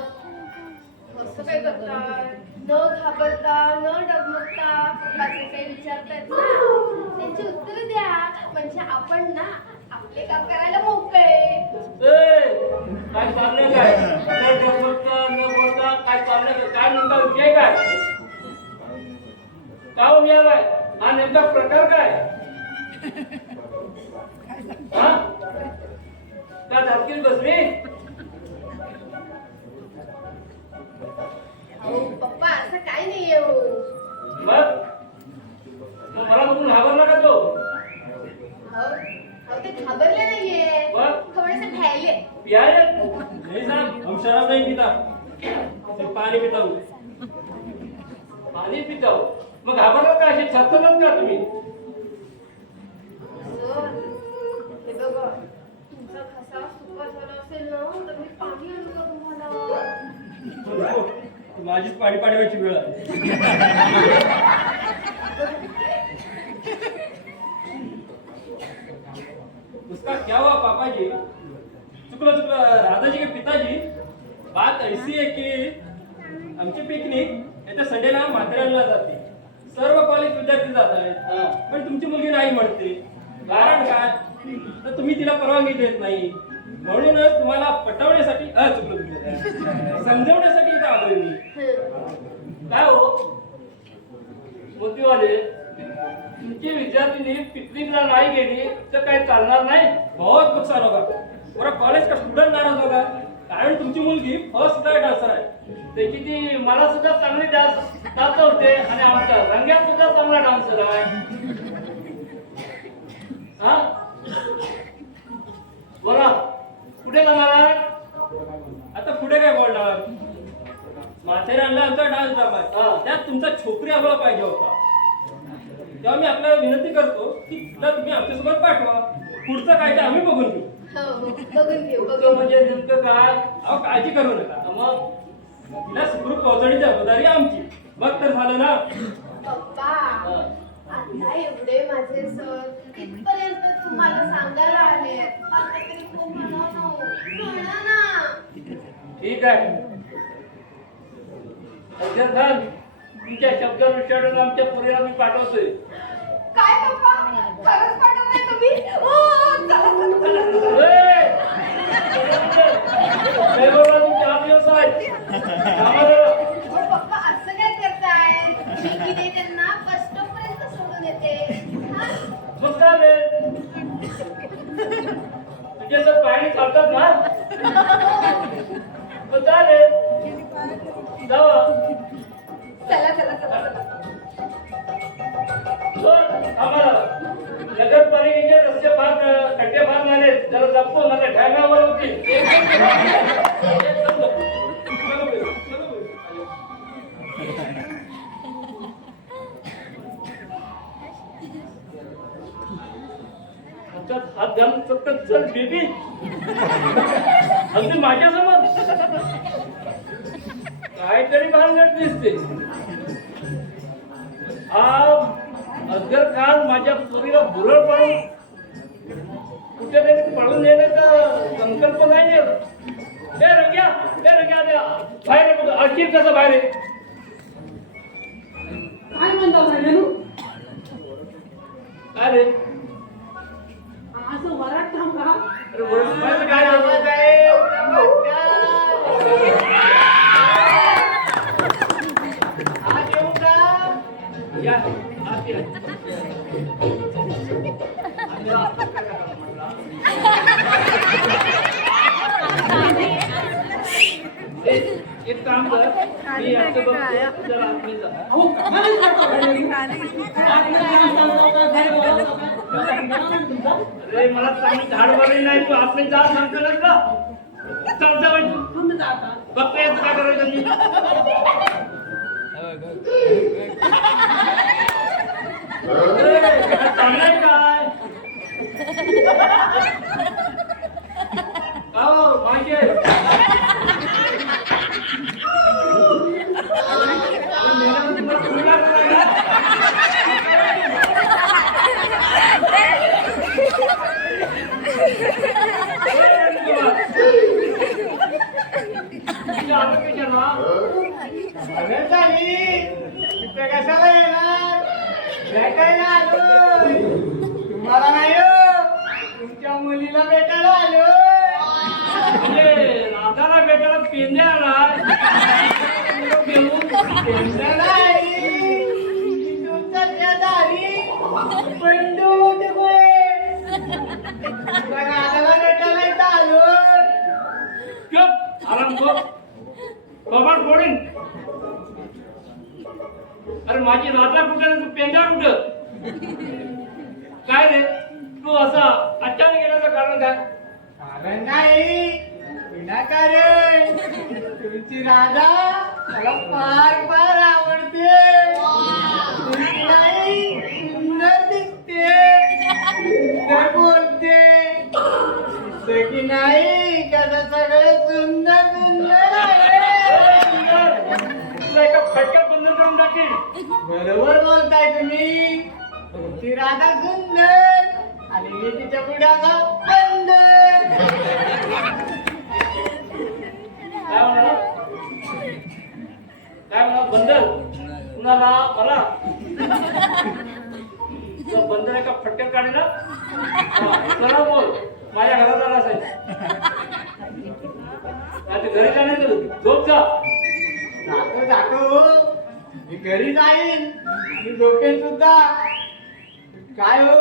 असं काय करताय? न घाबरता न डगमगता पप्पाचे काही विचारतायत ना त्यांची उत्तर द्या म्हणजे आपण ना आपले काम करायला मोकळे. ए, काय चाललंय काय? न डगमगता, न बोलता काय चाललंय? काय नेमका विषय काय? का हो मिळालाय? हा नेमका प्रकार काय? हा? का धडकीत बसली? अहो पप्पा असं काय नाहीये हो. मग मला बघून घाबरला का तो? अहो ते घाबरले नाहीये मग? थोडेसे भ्यायले. पियाले? नहीं साहब, हम शराब नहीं पीता, सिर्फ पानी पीता हूँ. पाणी पिताव मग घाबरला का? अशी छतनच का तुम्ही? सर, हे बघा तुमचा घसा सुका झाला असेल ना तर मी पाणी आणू का तुम्हाला? माझीच पाणी पाडवायची वेळ आहे. उसका क्या हुआ पापा जी? चुकलं राधाजी के पिताजी. बात ऐसी है की आमची पिकनिक येत्या संडेला माथेरानला जाते. सर्व कॉलेज विद्यार्थी जात आहेत पण तुमची मुलगी नाही म्हणते. कारण काय? तर तुम्ही तिला परवानगी देत नाही. म्हणूनच तुम्हाला पटवण्यासाठी समजवण्यासाठी इथं आलोय मी. काय हो मोतीवाले, तुमची विद्यार्थिनी पिकनिकला नाही गेली तर काही चालणार नाही? बहुत नुकसान होगा. पूरा कॉलेज का स्टुडंट नाराज होगा. कारण तुमची मुलगी फर्स्ट क्लास डान्सर आहे. त्याची ती मला सुद्धा चांगली नाचवते आणि आमच्या रंग्यात सुद्धा चांगला डान्सर आहे. हा बोला कुठे जाणार आहे? आता पुढे काय बोलणार? माथेरानला आमचा डान्स ड्रामा आहे. हा. त्यात तुमचा छोकरी आम्हाला पाहिजे होता. तेव्हा मी आपल्याला विनंती करतो की तिला तुम्ही आमच्यासोबत पाठवा. पुढचं काय ते आम्ही बघून घेऊ. हो बघून घेऊ तुमचं बघून म्हणजे नेमकं काय? अहो काळजी करू नका. मग तिला सुखरूप पोहोचवण्याची जबाबदारी आमची. मग तर झालं ना. पप्पा हा. आता एवढे माझे सर इथपर्यंत तुम्हाला सांगायला आले आता तरी खूप म्हणा ना. ठीक आहे अध्यक्ष साहेब, तुमच्या शब्दावर विचारून आमच्या पुरीला मी पाठवतोय. काय पप्पा खरंच पाठवताय तुम्ही? ओ चला चला चला. ए! साहेबांना तुमचे 8 दिवस आहेत. आम्हाला ओ पप्पा असं काय करताय? मी की नाही त्यांना बस स्टॉपपर्यंत सोडून येते. हा? मग चालेल. तुझे सर पाणी चालतात ना? मग चालेल. जावा. चला चला चला चला. आम्हाला नगरपालिकेचे रस्ते फार खड्डे फार झाले. जरा जपतो ना ढांगावर होतील. हातात हात घालून फक्त चल बेबी. अगदी माझ्यासमोर काहीतरी भानगड दिसते. अफजल खान माझ्या पुरीला भुरळ पडून कुठेतरी पळून नेण्याचा संकल्प नाही नेला. ते रंग्या बाहेर आहे. बघा अखिर कसं बाहेर आहे. काय म्हणता भाऊ? काय रे? असं वरात थांबा. अरे वरचं काय आवाज आहे? आज येऊ का? या आत या. एक काम कर, मी याचं बघतो, जरा आतमध्ये जा. अहो कमालच करता अरे मला चांगली झाड बनवली नाही. तू आतमध्ये जा सांगतो का? चल जा तू. तुम्ही जाता. फक्त याचं काय करायचं मी? चाललंय काय? काय? पप्पा असं काय करताय? मी की नाही त्यांना बस स्टॉपपर्यंत सोडून येते. हा? मग चालेल. मग चालेल. जावा. चला चला चला. माहिती आहे. मेल्यानंतर मग तुम्ही काय करायला? तुझ्या आलं कशाला? अरे झाली तिथे कशाला येणार भेटायला आलोय तुम्हाला नाही हो, तुमच्या मुलीला भेटायला आलोय म्हणजे राधाला भेटायला पेंड्या आला त्यांचं नाही तुमचा शेजारी बंडू टिकळे तुला गावाला भेटायला इथं आलोय चुप आराम कर कबाड फोडीन. अरे माझी राधा कुठे तू पेंड्या कुठं काय रे तू असा अचानक गेल्याचं कारण काय? कारण नाही विनाकारण तुमची राधा मला फार फार आवडते तुमची आई सुंदर दिसते सुंदर बोलते दिसतं की नाही कसं सगळं सुंदर सुंदर आहे तुला एका फटक्यात बंद करून टाकेल. बरोबर बोलताय तुम्ही तुमची राधा सुंदर आणि मी तिच्या पुढ्याचा बंद काय म्हणा काय म्हणा बंदर कुणाला मला तुला बंदर एका फटक्यात काढला सरळ बोल माझ्या घरात आला असेल घरी जाणार झोप जा. जातो जातो मी घरी जाईन मी झोपेन सुद्धा काय हो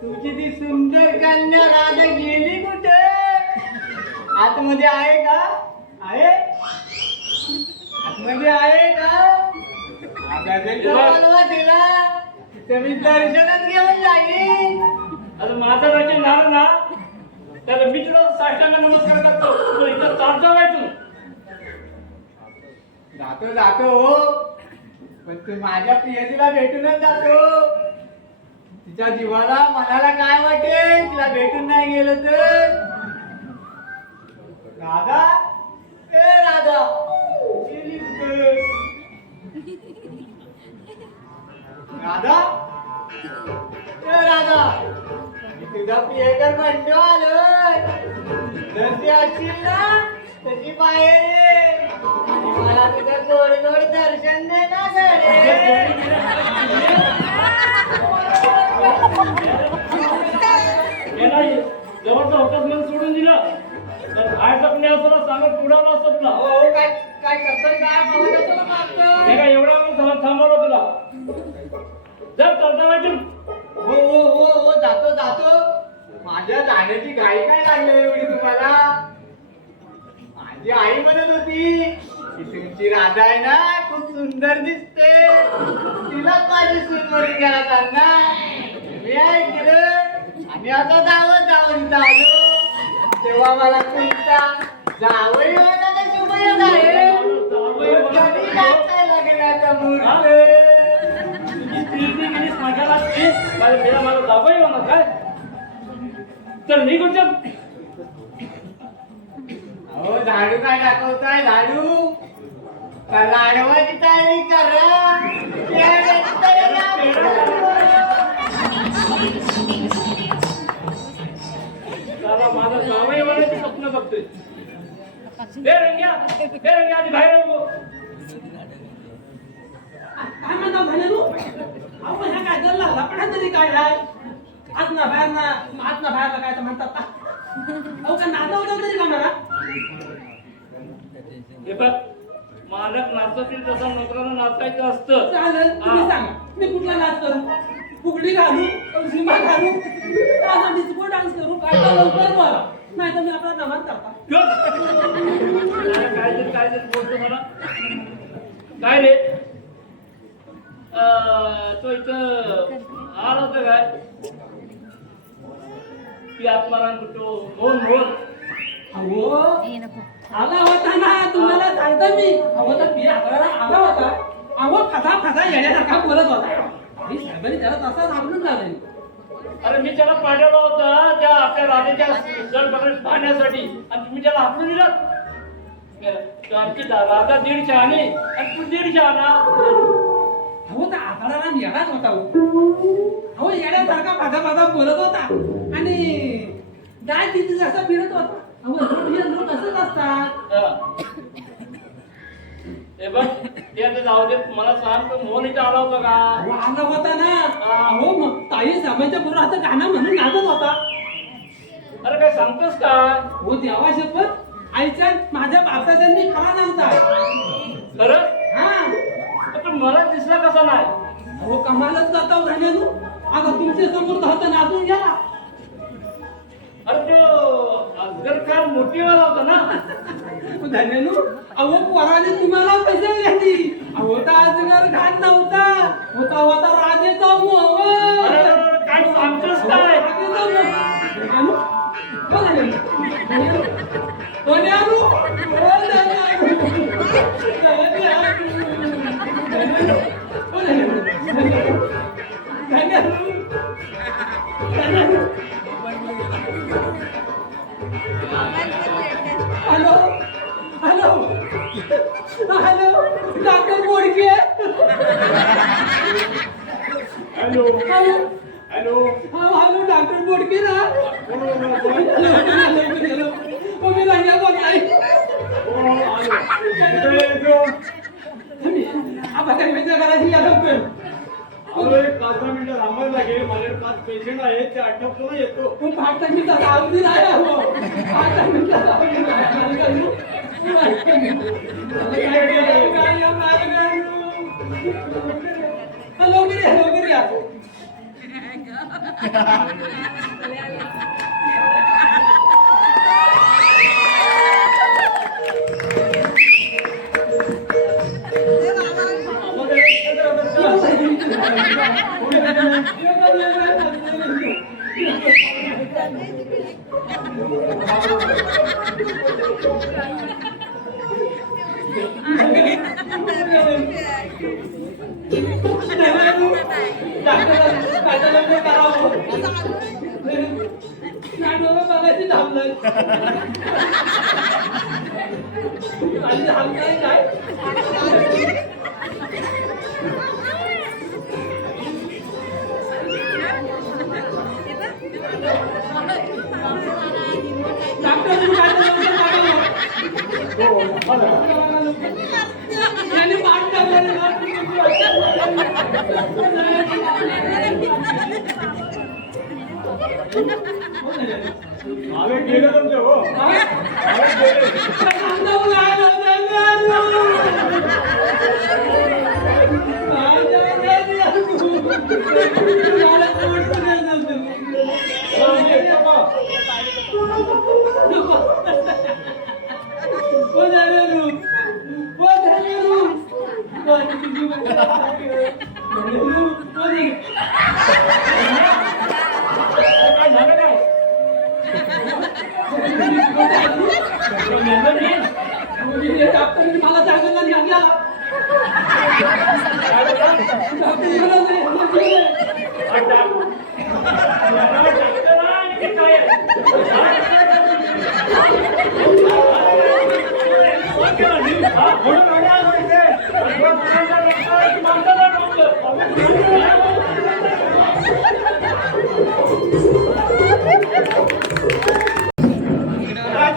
तुझी ती सुंदर कन्या राधा गेली कुठे आतमध्ये आहे का आहे आतमध्ये आहे का बोलवा तिला तिथे मी दर्शनच घेऊन जाईन आता माझा राज्य नार ना त्याला मी तुला साष्टांग नमस्कार करतो तू इथं चाल जावाय तू जातो जातो हो पण तू माझ्या प्रियसीला भेटूनच जातो तिच्या जीवाला मनाला काय वाटेल तिला भेटून नाही गेलं तर राधा ए राधा गेली कुठे? राधा ए राधा मी तुझा प्रियकर म्हणतो आलोय जर ती असशील ना तशी बाहेर ये आणि मला तुझं गोड गोड दर्शन दे ना गडे याला जवळचा होताच म्हणून सोडून दिलं तर बाहेरचा पुणे असं सांगत पुढावलं असतं तुला. हो काय काय करतोय काय आवाज असं मागतोय हे काय एवढ्या वेळ थांबवलं तुला जर चालता वाटून हो हो हो हो जातो जातो माझ्या जाण्याची घाई काय लागली एवढी तुम्हाला माझी आई म्हणत होती की तुमची राधा आहे ना खूप सुंदर दिसते तिलाच माझी सून घरात ना मी ऐकलं आणि आता धावत धावत इथं आलो तेव्हा मला तुमचा जावई होण्याचा शुभयोग आहे कधी लागता लग्नाचा मुहूर्त मला जावई होणार काय तर मी कुठच्या अहो झाडू काय दाखवताय झाडू का लाडवाची तयारी करा पेढ्याची तयारी आम्ही करू. त्याला माझा जावई होण्याचे स्वप्न बघतोय हे रंग्या आधी बाहेर येऊ नको. काय म्हणता म्हणे तू अहो ह्या काय गल्ला लपडा तरी काय आहे आत ना बाहेर काय तर म्हणतात का अहो का नाता होता तरी का मला हे बघ मालक नाचतील तसं नोकरानं नाचायचं असतं. चालेल तुम्ही सांगा मी कुठला नाच करू फुगडी घालू झिमा घालू असा डिस्को डान्स करू काय तर लवकर बोला नाही तर मी आपला नमन करता काय तरी बोलतो मला काय रे तो इथं आला होता काय ती आत्माराम कुठो मोहन अहो आला होता ना तुम्हाला सांगतो मी अहो तर पी आला होता अहो फसा येण्यासारखा बोलत होता मी साहेबांनी त्याला तसा सापडून झाले अरे मी त्याला पाठवलं होतं त्या आपल्या राजाच्या सण पाहण्यासाठी आणि तुम्ही त्याला हाकलून दिलात. आमची राजा 1.5 शहाणे आणि तू 1.5 शहाणा. अहो तर आकाराला येडाच होता हो. अहो येड्यासारखा भाजा बोलत होता आणि गाय तिथे जसा फिरत होता. अहो लोक असंच असतात. हे बघ ते आता जाऊ देत. मला सांग तो मोहन इथे आला होता का? अहो, आला होता ना. अहो मग ताई साहेबांच्या बरोबर आता गाणं म्हणून नाचत होता. अरे काय सांगतोस काय? हो देवा शपथ आईच्या माझ्या बापसाच्या मी खरा नव्हता. खरं? हा पण मला दिसला कसा नाही? अहो कमालच करता धन्यानू. आता तुमच्या समोर होता नाचून गेला. अरे तो अफजल खान मोठीवाला होता ना? धन्यानू अहो पोराने तुम्हाला पैसे घातली. अहो तर आजगर घाण नव्हता. होता राजेचा मोह. अरे काय सांगतोस काय? राजेचा मोह. धन्यानू हो धन्यानू. धन्यानू हो hello hello hello doctor Bodke. Hello hello hello hello doctor Bodke ना. मी राहिला बोलताय. आपण त्यांच्या घराची यादव कर. अरे 5 मिनिटं थांबायला लागेल. माझ्याकडे 5 पेशंट आहेत ते आटोपून येतो. 5 मिनिटाचा अवधी नाही हो. 5 मिनिटाचा अवधी नाही. लवकर या. आवे गेले तुमचे हो. काय झालं काय? मला जागा लागला.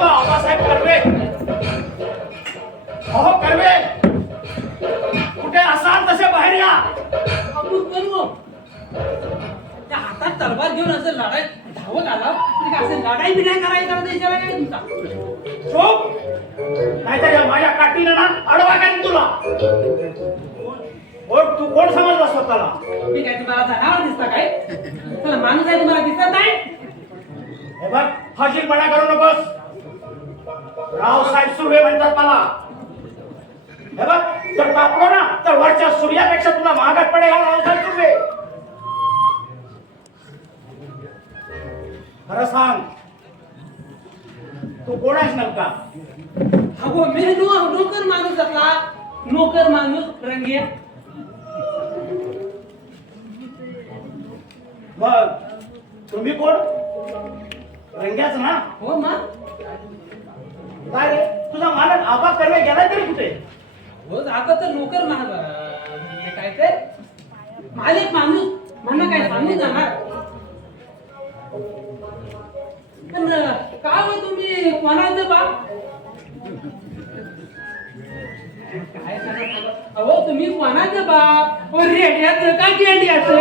आबासाहेब कर्वे. अहो कर्वे कुठे असाल तसे बाहेर या. त्या हातात तलवार घेऊन असं लढाई धावत आला. असं लढाई बी नाही करायचं त्याच्याला काय तुमचा चूप नाहीतर या माझ्या काठीनं ना अडवा काय तुला. तू कोण समजला स्वतःला? मी काय तुम्हाला जनावर दिसता काय? चला माणूस आहे तुम्हाला दिसत नाही. हे बघ फाजीलपणा करू नकोस. रावसाहेब सुर्वे म्हणतात मला. हे बघ जर कापलो ना तर वरच्या सूर्यापेक्षा तुला महागात पडेल हा रावसाहेब सुर्वे. खरं सांग तू कोण आहेस नक्का? अगो मी नोकर माणूस असला. नोकर माणूस रंगे. मग तुम्ही कोण? रंग्याच ना? हो मग काय रे तुझा मालक आबा कर्वे गेलाय तरी कुठे? हो आता तर नोकर म्हणजे काय ते मालिक माणूस म्हणणं काय सांगून जाणार. पण का हो तुम्ही कोणाचं बाप? काय सांगा अहो तुम्ही कोणाचं बाप? रेड्याचं का गेंड्याचं?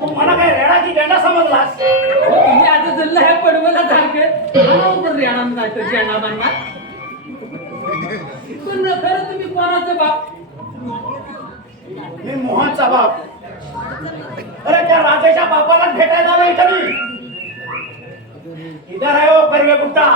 तू मला काय रेडा की गेंडा समजलास? हो तुम्ही आता जल्ला ह्या पडवला सारखे रेडा म्हणायचं गेंडा म्हणणार. पण खरं तुम्ही कोणाचं बाप? मी मोहनचा बाप. अरे त्या राजाच्या बापाला भेटायला आलो इथं मी. इधर आहे हो कर्वे गुट्टा.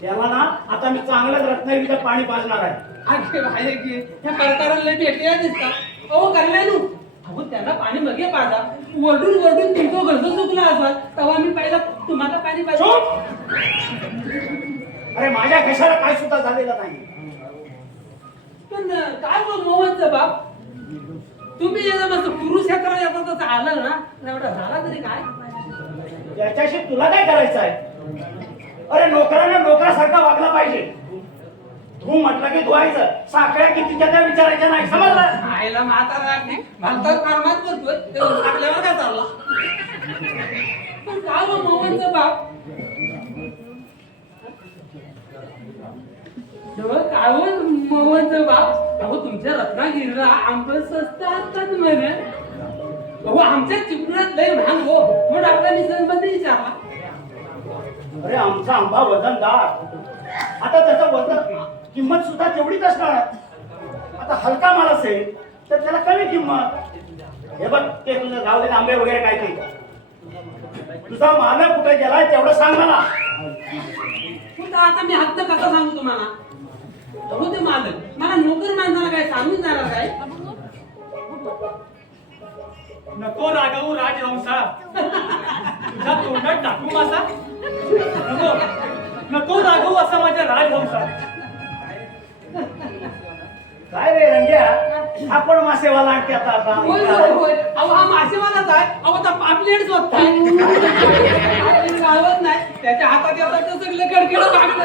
त्याला ना आता मी चांगलंच रत्नागिरीचं पाणी पाजणार आहे. अरे भाई की ह्या परकाराला भेटल्या दिसतात. अहो करलायनू अहो त्याला पाणी मगे पाजा. वरडून वरडून तुमचं घरचं चुकलं असाल तेव्हा मी पहिला तुम्हाला पाणी पाहिजे. चूप! अरे माझ्या कशाला काय सुद्धा झालेलं नाही. पण काय बोल मोहनचं बाप तुम्ही याला मस्त पुरुष क्षेत्रात येतात तसं आलं ना एवढा झाला तरी काय. त्याच्याशी तुला काय करायचं आहे? अरे नोकराने नोकरासारखा वागला पाहिजे. तू म्हटलं की धुवायचं साखळ्या कितीच्या त्या विचारायच्या नाही समजलं? आईला म्हातारा म्हातार फार्मात करतोय आपल्यावर काय चालला. पण काय बोल मोहनचं बाप काय बोल मोहनचं बाप अहो तुमच्या रत्नागिरीला आंबे स्वस्त असतात म्हणे. अहो आमच्या चिपळूणात लय महाग हो म्हणून आपला मी संबंध विचारला. अरे आमचा आंबा वजनदार. आता त्याचं वजन किंमत सुद्धा तेवढीच असणार. आता हलका माल असेल तर त्याला कमी किंमत. हे बघ ते तुझं गावलेले आंबे वगैरे काय ते तुझा मालक कुठे गेलाय तेवढं सांग मला. पण आता मी हक्क कसा सांगू तुम्हाला. अहो ते मालक मला नोकर माणसाला काय सांगून जाणार काय. नको रागवू राजहंसा. तुझ्या तोंडात टाकू मासा. नको नको रागवू असा माझ्या राजहंसा. काय रे रंग्या आपण मासेवाला आणते आता आता होय होय होय अहो हा मासेवालाच आहे. अहो आता पापलेट स्वतः गावत नाही त्याच्या हातात येतात सगळं कडकडं लागलं.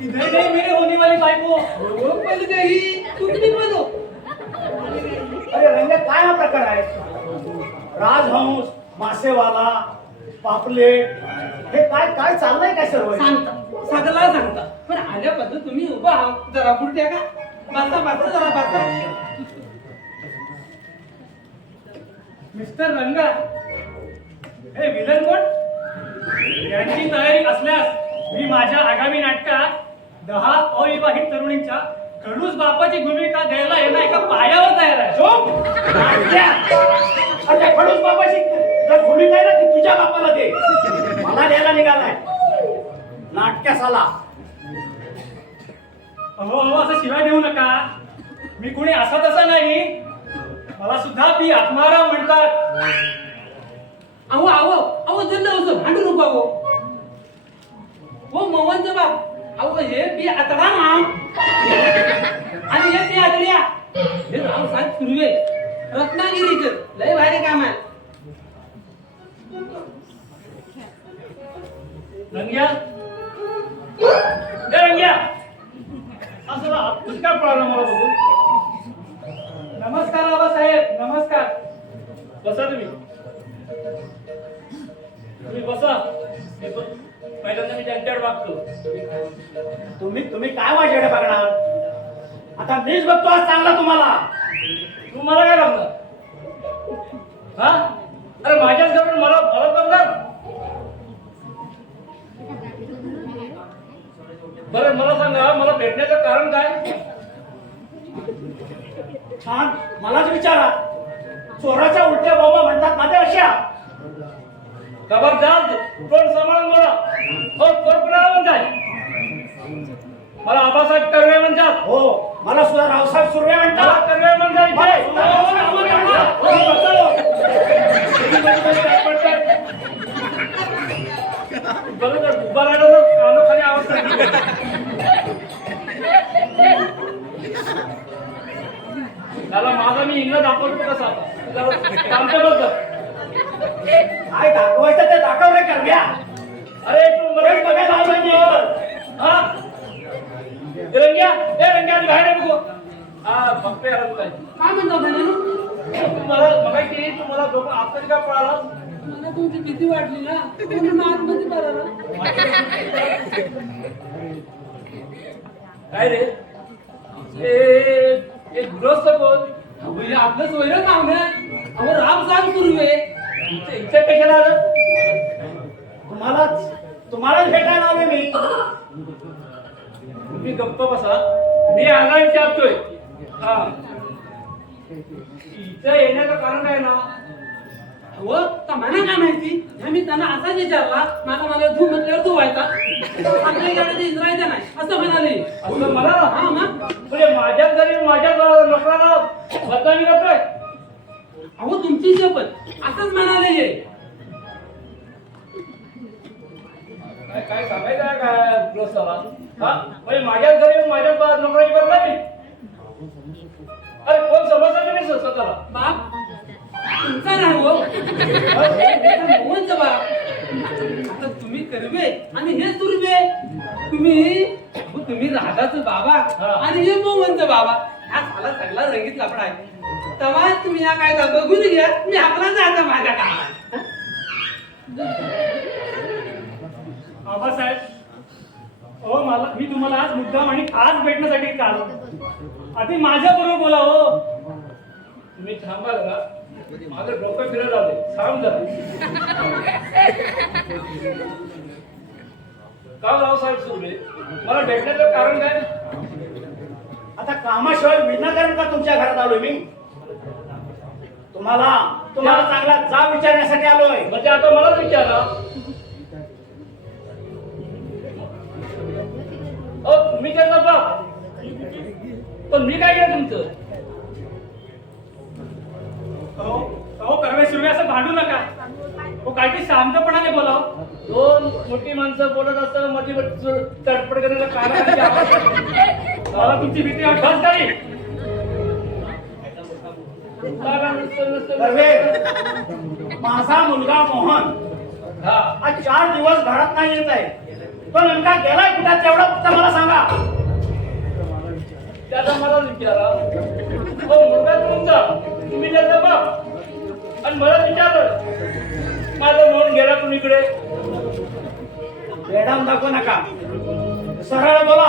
इधर नहीं मेरे होने वाली बायको. हो पण काही तुम्ही बोलो. अरे रंग्या काय हा प्रकार आहे? राजहंस मासेवाला पापलेट हे काय काय चाललंय काय सर्व? सांगता सगळं सांगता पण आल्या पद्धत तुम्ही उभा आहात जरा पुढे का बसा बसा जरा बसा. मिस्टर रंगा हे विलन कोण? यांची तयारी असल्यास मी माझ्या आगामी नाटकात 10 अविवाहित तरुणींच्या खडूस बापाची भूमिका द्यायला येणार एका पायावर तयार आहे. अरे खडूस बाबाची जर भूमिका आहे ना ती तुझ्या बापाला दे. मला द्यायला निघालाय नाटकासाला. अहो अहो असं शिवाय देऊ नका. मी कोणी असा तसा नाही. मला सुद्धा पी आत्माराम म्हणतात. अहो अहो अहो जल्ल असं भांडू नको अहो. हो मोहनचं बाप अहो हे बी आतडा माम आणि हे बी आतड्या हे राव साहेब सुर्वे रत्नागिरीचं लय भारी काम आहे. रंग्या ए रंग्या असं तुझं काय प्रॉब्लेम मला बघू. नमस्कार बाबासाहेब नमस्कार. बसा तुम्ही बसा. पहिल्यांदा मी त्यांच्याकडे बघतो. तुम्ही काय माझ्याकडे बघणार? आता मीच बघतो आज चांगला तुम्हाला. तू मला काय बघणार? हा अरे माझ्याच घरून मला मला बघणार. बरं मला सांगा मला भेटण्याचं कारण काय? छान मलाच विचारा. चोराच्या उलट्या बाबा म्हणतात माझ्या अशा. खबरदार कोण सांभाळून बोला. हो कोण कुणाला म्हणताय? मला आबासाहेब कर्वे म्हणतात. हो मला सुद्धा रावसाहेब सुर्वे मला म्हणतात. कर्वे म्हणतात. मला सुद्धा रावसाहेब सुर्वे म्हणतात. हो, बरोबर उभा राहिलं तर कानाखाली आवाज त्याला माझा मी इंग्रज दाखवतो कसा आता आमच्या बघ काय दाखवायचं ते दाखव रे करण्या. अरे तू मला तेच बघायला आलोय मी इथं. हा रंग्या ए रंग्या बाहेर आहे बघू हा बघतोय यार काय काय म्हणतो धन्यानो? मला बघायची तू मला डोकं आपण का पळाला मला तुमची भीती वाटली ना म्हणून मी आतमध्ये पळाला. काय रे ए गृहस्थ कोण अहो, हे आपलं सोयरं काम आहे. अहो राम सांग पूर्वे इथे कशाला आलं तुम्हालाच भेटायला आलोय मी. तुम्ही गप्प बसा मी आला विचारतोय हा इथं येण्याचं कारण आहे ना हो मला काय माहिती हे मी त्यांना असाच विचारला मला धू म्हटल्यावर तू व्हायचा आपल्या गाड्यात इंद्रायचा नाही असं म्हणाले. असं मला हा मग म्हणजे माझ्या घरी माझ्या नोकराला बदनामी करतोय अहो तुमची शपथ असंच म्हणाले हे. काय सांगायचं आहे काय गृहस्थाला हा म्हणजे माझ्याच घरी माझ्या नोकराची बदनामी अरे कोण समजलं नाही स्वतःला बाप तुमचा नाही हो मोहनचा बाप. आता तुम्ही करवे आणि हे सुरवे तुम्ही राधाचं बाबा आणि हे मोहनचं बाबा हा झाला सगळा रंगीत लफडा आहे. तेव्हा तुम्ही या काय बघून घ्या मी आपला जाता माझ्या कामात. आबासाहेब हो मी तुम्हाला आज मुद्दाम आणि खास भेटण्यासाठी इथं आलो. आधी माझ्या बरोबर बोला हो. तुम्ही थांबाल का माझं डोकं फिरत आले थांब जरा का रावसाहेब सुरले मला भेटण्याचं कारण काय आता कामाशिवाय विनाकारण का तुमच्या घरात आलोय मी. तुम्हाला चांगला जाब विचारण्यासाठी आलोय. म्हणजे आता मलाच विचारा तुम्ही काय करता पण मी काय केलं तुमचं हो कर्वे सुरवे असं भांडू नका हो काहीतरी शांतपणाने बोला. दोन मोठी माणसं बोलत असताना मध्ये तडपड करण्याचं कारण आहे. मला तुमची भीती वाटत बस काही कर्वे, माझा मुलगा मोहन हा आज 4 दिवस घरात नाही येत आहे. तो नेमका गेलाय कुठे तेवढं फक्त मला सांगा. त्याचा मला विचारा हो मुलगा तुमचा तुम्ही त्याचा बाप आणि मला विचारलं माझं मोहन गेला कुणीकडे बेडाम दाखवू नका सरळ बोला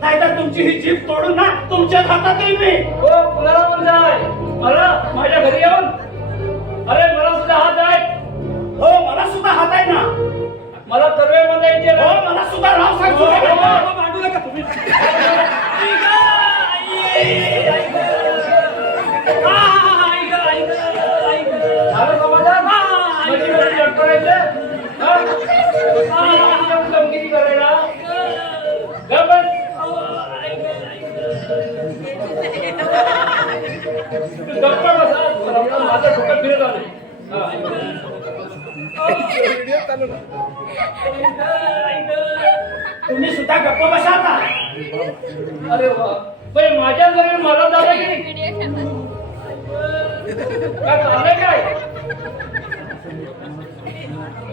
नाहीतर तुमची ही जीभ तोडून ना तुमच्या हातात येईल मी. हो कुणाला म्हणताय मला माझ्या घरी येऊन अरे मला सुद्धा हात आहे हो मला सुद्धा हात आहे ना. मला कर्वे म्हणायचे हो मला सुद्धा रावसाहेब सुद्धा हात आहे. भांडू नका तुम्ही. झालं समाधान माझी घरी लटकायचं कामगिरी करायला गप्प गप्पा बसा माझं डोकं फिरत आलं तुम्ही सुद्धा गप्प बसा आता. अरे वा पण माझ्या घरी मला दादागिरी काय चाललंय काय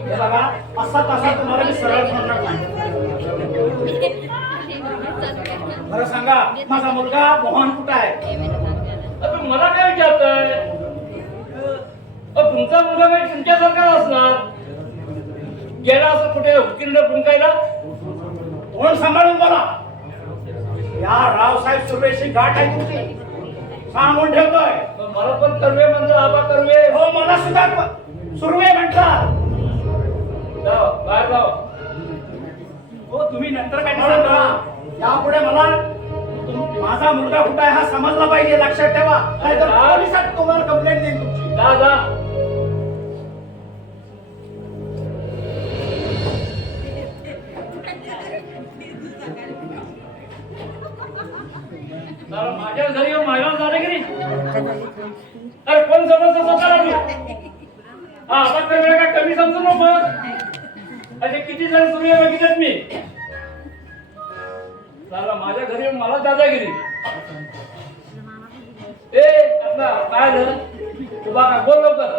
हे बघा असा तसा तुम्हाला मी सरळ म्हणणार नाही. बरं सांगा माझा मुलगा मोहन कुठं आहे. आता मला काय विचारताय तुमचा मुलगा काही तुमच्यासारखा असणार गेला असं कुठे हुकींड फुंकायला तोंड सांभाळून बोला. या रावसाहेब सुर्वेशी गाठ आहे तुमची सांगून ठेवतोय. मला पण कर्वे म्हणतो आबा कर्वे हो मला सुद्धा सुर्वे म्हणतात. जाओ बाहेर जाओ हो तुम्ही नंतर काय म्हणून बघा, यापुढे मला माझा मुलगा कुठं आहे हा समजला पाहिजे. लक्षात ठेवा नाहीतर पोलिसात तुम्हाला कंप्लेंट देईन तुमची. जा जा माझ्या घरी येऊन माझ्यावर दादागिरी अरे कोण समजतं स्वतःला तू हा आपण तर वेळ काय कमी समजू नको असे किती जण सूर्य बघितलेत मी चला माझ्या घरी येऊन मला दादागिरी काय झालं तुला काय बोल लवकर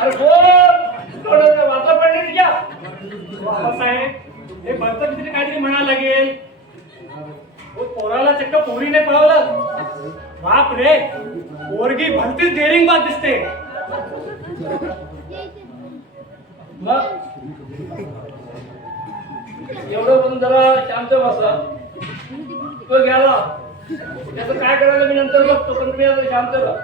अरे बोल थोडं वाचा पडले तुझ्या बाबासाहेब हे भलतं तिथे काहीतरी म्हणायला लागेल हो पोराला चक्क पोरीने पळवलं बाप रे पोरगी भलतीच डेअरिंग बात दिसते मग एवढं पण जरा शांत बसा तो गेला त्याचं काय करायचं मी नंतर बघतो पण तुम्ही आता शांत राहा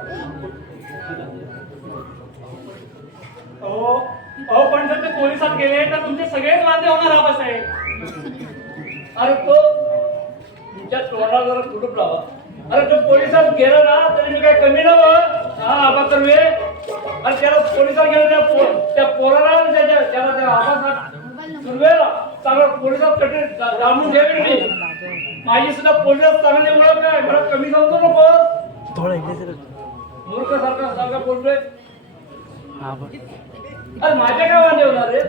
अहो पण जर ते पोलिसात गेले तर तुमचे सगळेच वांदे होणार बाबासाहेब अरे तो तुमच्या तोंडाला जरा कुलूप लावा अरे तो पोलिसात गेला ना तरी मी काय कमी नव्हतं हा आबा कर्वे अरे त्याला पोलिसात गेलं त्या पोराला त्याला त्या आबासाहेब सुरवेला चांगला पोलिसात कठीण जाणून घ्यावी मी माझी सुद्धा पोलिसात चांगली ओळख आहे मला कमी समजू नको मूर्ख सारखा बोलतोय अरे माझ्या काय वांदे होणार रे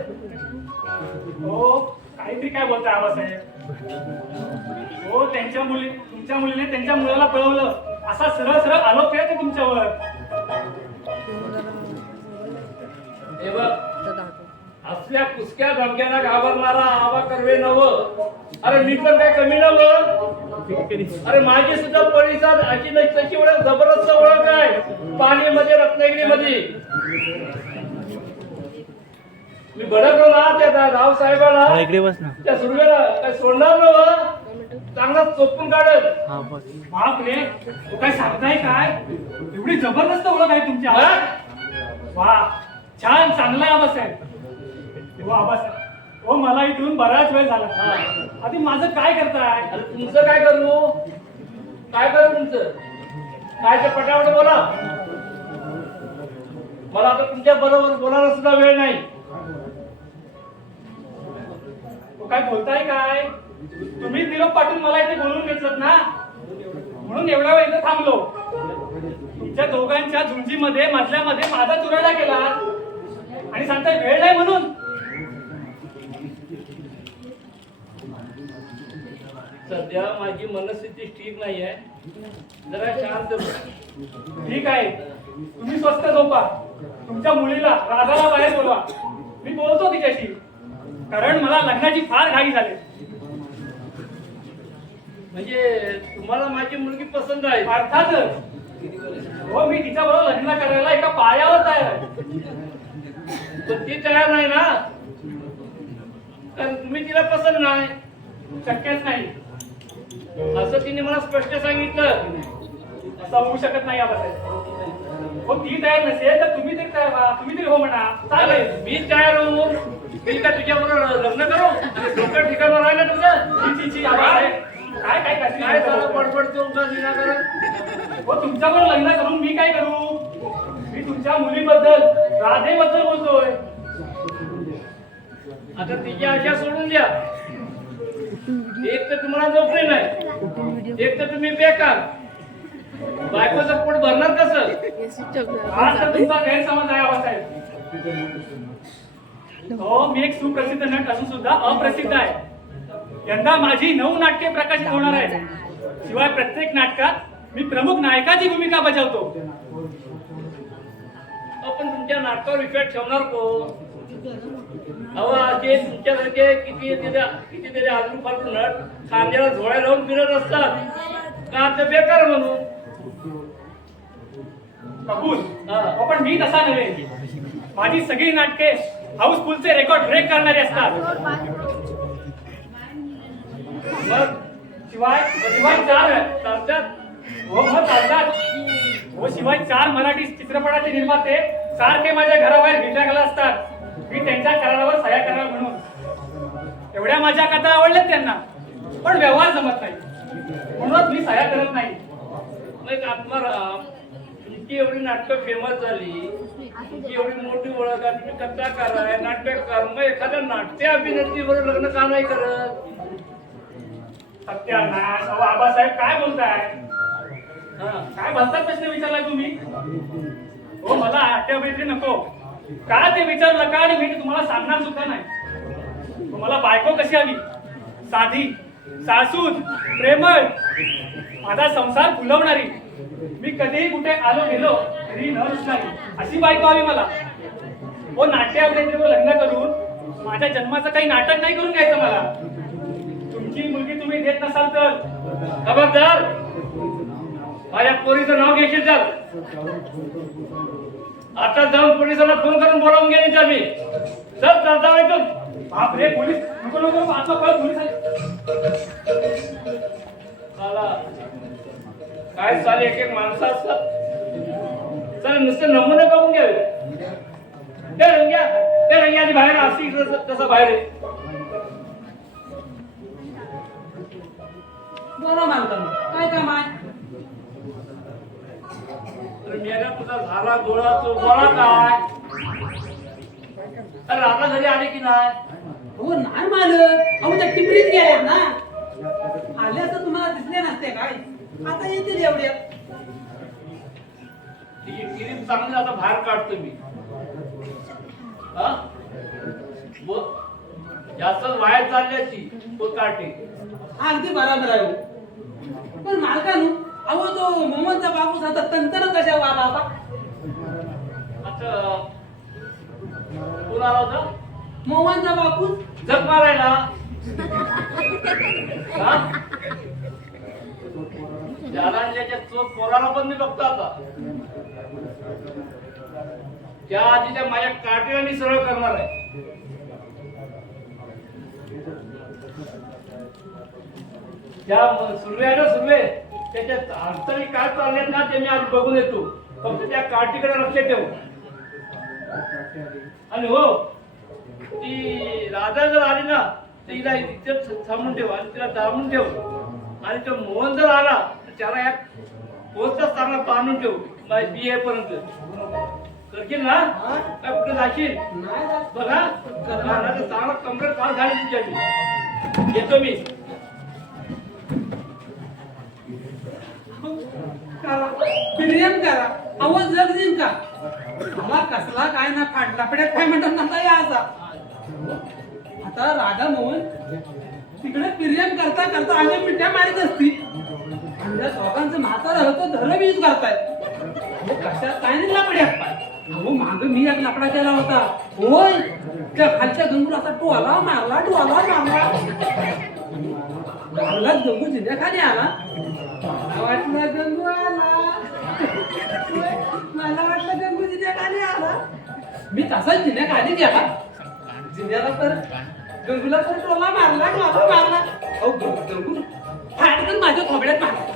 हो काहीतरी काय बोलताय आबासाहेब हो तुमच्या मुलीने त्यांच्या मुलाला पळवलं असा सरळ सरळ आरोप केला ते तुमच्यावर हे बघ असल्या कुसक्या धमक्यांना घाबरणारा आबा कर्वे नव्ह अरे मी पण काय कमी नव्ह अरे माझी सुद्धा पोलिसात अशी तशी ओळख जबरदस्त ओळख आहे पाणीमध्ये रत्नागिरीमध्ये मी भडकलो ना त्या राव साहेबाला त्या सुरवेला काय सोडणार नव्ह चांगला चोपून काढत बाप रे तो काय सांगताय काय एवढी जबरदस्त ओळख आहे तुमच्या वा छान चांगला आहे आबासाहेब हो आबासाहेब हो मला इथून बराच वेळ झाला आधी माझं काय करताय अरे तुमचं काय करू तुमचं काय ते पटापट बोला मला आता तुमच्या बरोबर बोलायला सुद्धा वेळ नाही तो काय बोलताय काय तुम्ही निरोप पाठवून मला इथे बोलवून घेतलं ना म्हणून एवढा वेळ इथे थांबलो तुमच्या दोघांच्या झुंजीमध्ये मधल्यामध्ये माझा चुराडा केला आणि सांगताय वेळ नाही म्हणून सध्या माझी मनस्थिती ठीक नाही आहे जरा शांत बस. ठीक आहे तुम्ही स्वस्त झोपा तुमच्या मुलीला राधाला बाहेर बोलवा मी बोलतो तिच्याशी कारण मला लग्नाची फार घाई झाली म्हणजे तुम्हाला माझी मुलगी पसंत आहे अर्थातच हो मी तिच्या बरोबर लग्न करायला एका पायावर तयार आहे पण ती तयार नाही ना कारण तुम्ही तिला पसंत नाही शक्यच नाही असं तिने मला स्पष्ट सांगितलं असं होऊ शकत नाही आबासाहेब हो ती तयार नसेल तर तुम्ही तरी तयार व्हा तुम्ही तरी हो म्हणा चालेल मी तयार होऊन मी का तुझ्या बरोबर लग्न करू आणि डोक्यात ठिकाण राहिलं तुमचं छी, छी, छी, आबासाहेब. काय काय काय झालं बडबडतो उगाच विनाकारण हो तुमच्याबरोबर लग्न करून मी काय करू मी तुमच्या मुलीबद्दल राधेबद्दल बोलतोय आता तिची आशा सोडून द्या एक तर तुम्हाला नोकरी नाही एक तर तुम्ही बेकार बायकोचं पोट भरणार कसं आज तर तुमचा गैरसमज आहे आबासाहेब हो मी एक सुप्रसिद्ध नट असून सुद्धा अप्रसिद्ध आहे यंदा माझी 9 नाटके प्रकाशित होणार आहे शिवाय प्रत्येक नाटकात मी प्रमुख नायकाची भूमिका बजावतो आपण तुमच्या नाटकावर इफेक्ट ठेवणार को अहो असे तुमच्यासारखे कितीतरी अजून फालतू नट खांद्याला झोळ्या लावून फिरत असतात का ते बेकार म्हणून कबूल हा. हो पण मी तसा नव्हे माझी सगळी नाटके हाऊसफुलचे रेकॉर्ड ब्रेक करणारी असतात मग शिवाय शिवाय चार चालतात हो मग चालतात हो शिवाय 4 मराठी चित्रपटाचे निर्माते सारखे माझ्या घराबाहेर भेटायला असतात मी त्यांच्या करारावर सह्या करावा म्हणून एवढ्या माझ्या कथा आवडल्यात त्यांना पण व्यवहार जमत नाही म्हणून मी सह्या करत नाही मग आत्माराम तुमची एवढी नाटकं फेमस झाली तुमची एवढी मोठी ओळख आहे तुम्ही कथाकार आहे नाट्यकार मग एखाद्या नाट्य अभिनेत्रीबरोबर लग्न का नाही करत सत्यानाश अहो आबासाहेब काय बोलताय हा काय भलता प्रश्न विचारला तुम्ही हो मला आठवड्याची नको का ते विचारू नका आणि मी तुम्हाला सांगणार सुद्धा नाही मला बायको कशी हवी साधी सासूद प्रेमळ माझा संसार फुलवणारी मी कधीही कुठे आलो गेलो तरी न रुसणारी अशी बायको हवी मला. हो नाट्य अभिनेत्रीवर लग्न करून माझ्या जन्माचं काही नाटक नाही करून घ्यायचं मला. तुमची मुलगी तुम्ही देत नसाल तर खबरदार माझ्या पोरीचं नाव घेशील तर आता जाऊन पोलिसांना फोन करून बोलावून घ्यायचं आम्ही. चल चालता ऐकून. बापरे पोलीस नको नको आता परत पोलीस आले. साला काय साले एक एक माणसं असतात. चल नुसते नमुने बघून घ्यावे. ते रंग्याची बाहेर अशी तसं बाहेर आहे. बरं मालकांनो काय काम आहे? तर मेला तुझा झाला गोळा तो गोळा काय. अरे राधा घरी आली की नाही. हो नाही मालक, अहो त्या टिपरीत गेल्यात ना. आले असं तुम्हाला दिसले नसते काय? आता येतील एवढ्या. तिची किरीम चांगली आता बाहेर काढतो मी. हा जास्त वाया चालल्याची तो काटे. अगदी बरोबर आहे हो. पण मालकानो अहो तो मोहनचा बापूस आता तंतर कशा वाला होता? आता कोण आला होता. मोहनचा बापूस जग मारायला. हा? ज्याला ज्याच्या चोख पोराला पण मी बघतो आता. त्या आधी त्या माझ्या काटेवानी सरळ करणार आहे. त्या सुरवे आहे ना सुरवे त्याच्या अडचणी काय चालल्यात ना ते मी आज बघून येतो. फक्त त्या काठीकडे लक्ष ठेव. आणि हो ती राधा जर आली ना तर हिला इथे थांबून ठेव आणि तिला दाबून ठेव. आणि तो मोहन जर आला तर त्याला या पोहोचताच चांगला बांधून ठेव माझी BA पर्यंत. करशील ना काय कुठे जाशील नाही जात. बघा चांगला कम्प्लीट काल झाली तुमच्याशी. येतो मी. करा प्रियम करा अहो जग देईन का मला कसला काय ना फाटला पड्यात काय म्हणतात नका याचा. आता राधा मोहन तिकडे प्रियम करता करता आम्ही मिठ्या मारीत असती आणि त्या दोघांचं म्हातारं होतं धरम यूज करताय. अहो कशात काय नाही लपड्यात पाय. अहो माग मी एक लपडा केला होता. होय त्या खालच्या गंगूला असा टोला मारला लागला गंगू जिल्ह्याखाली आला. मला वाटलं गंगू आला. मला वाटलं गंगू जिल्ह्याखाली आला. मी तसाच जिल्ह्याखाली गेला. जिल्ह्याला तर गंगूला तर टोला मारला. अहो गंगू फाटकन माझ्या खोबड्यात मारला.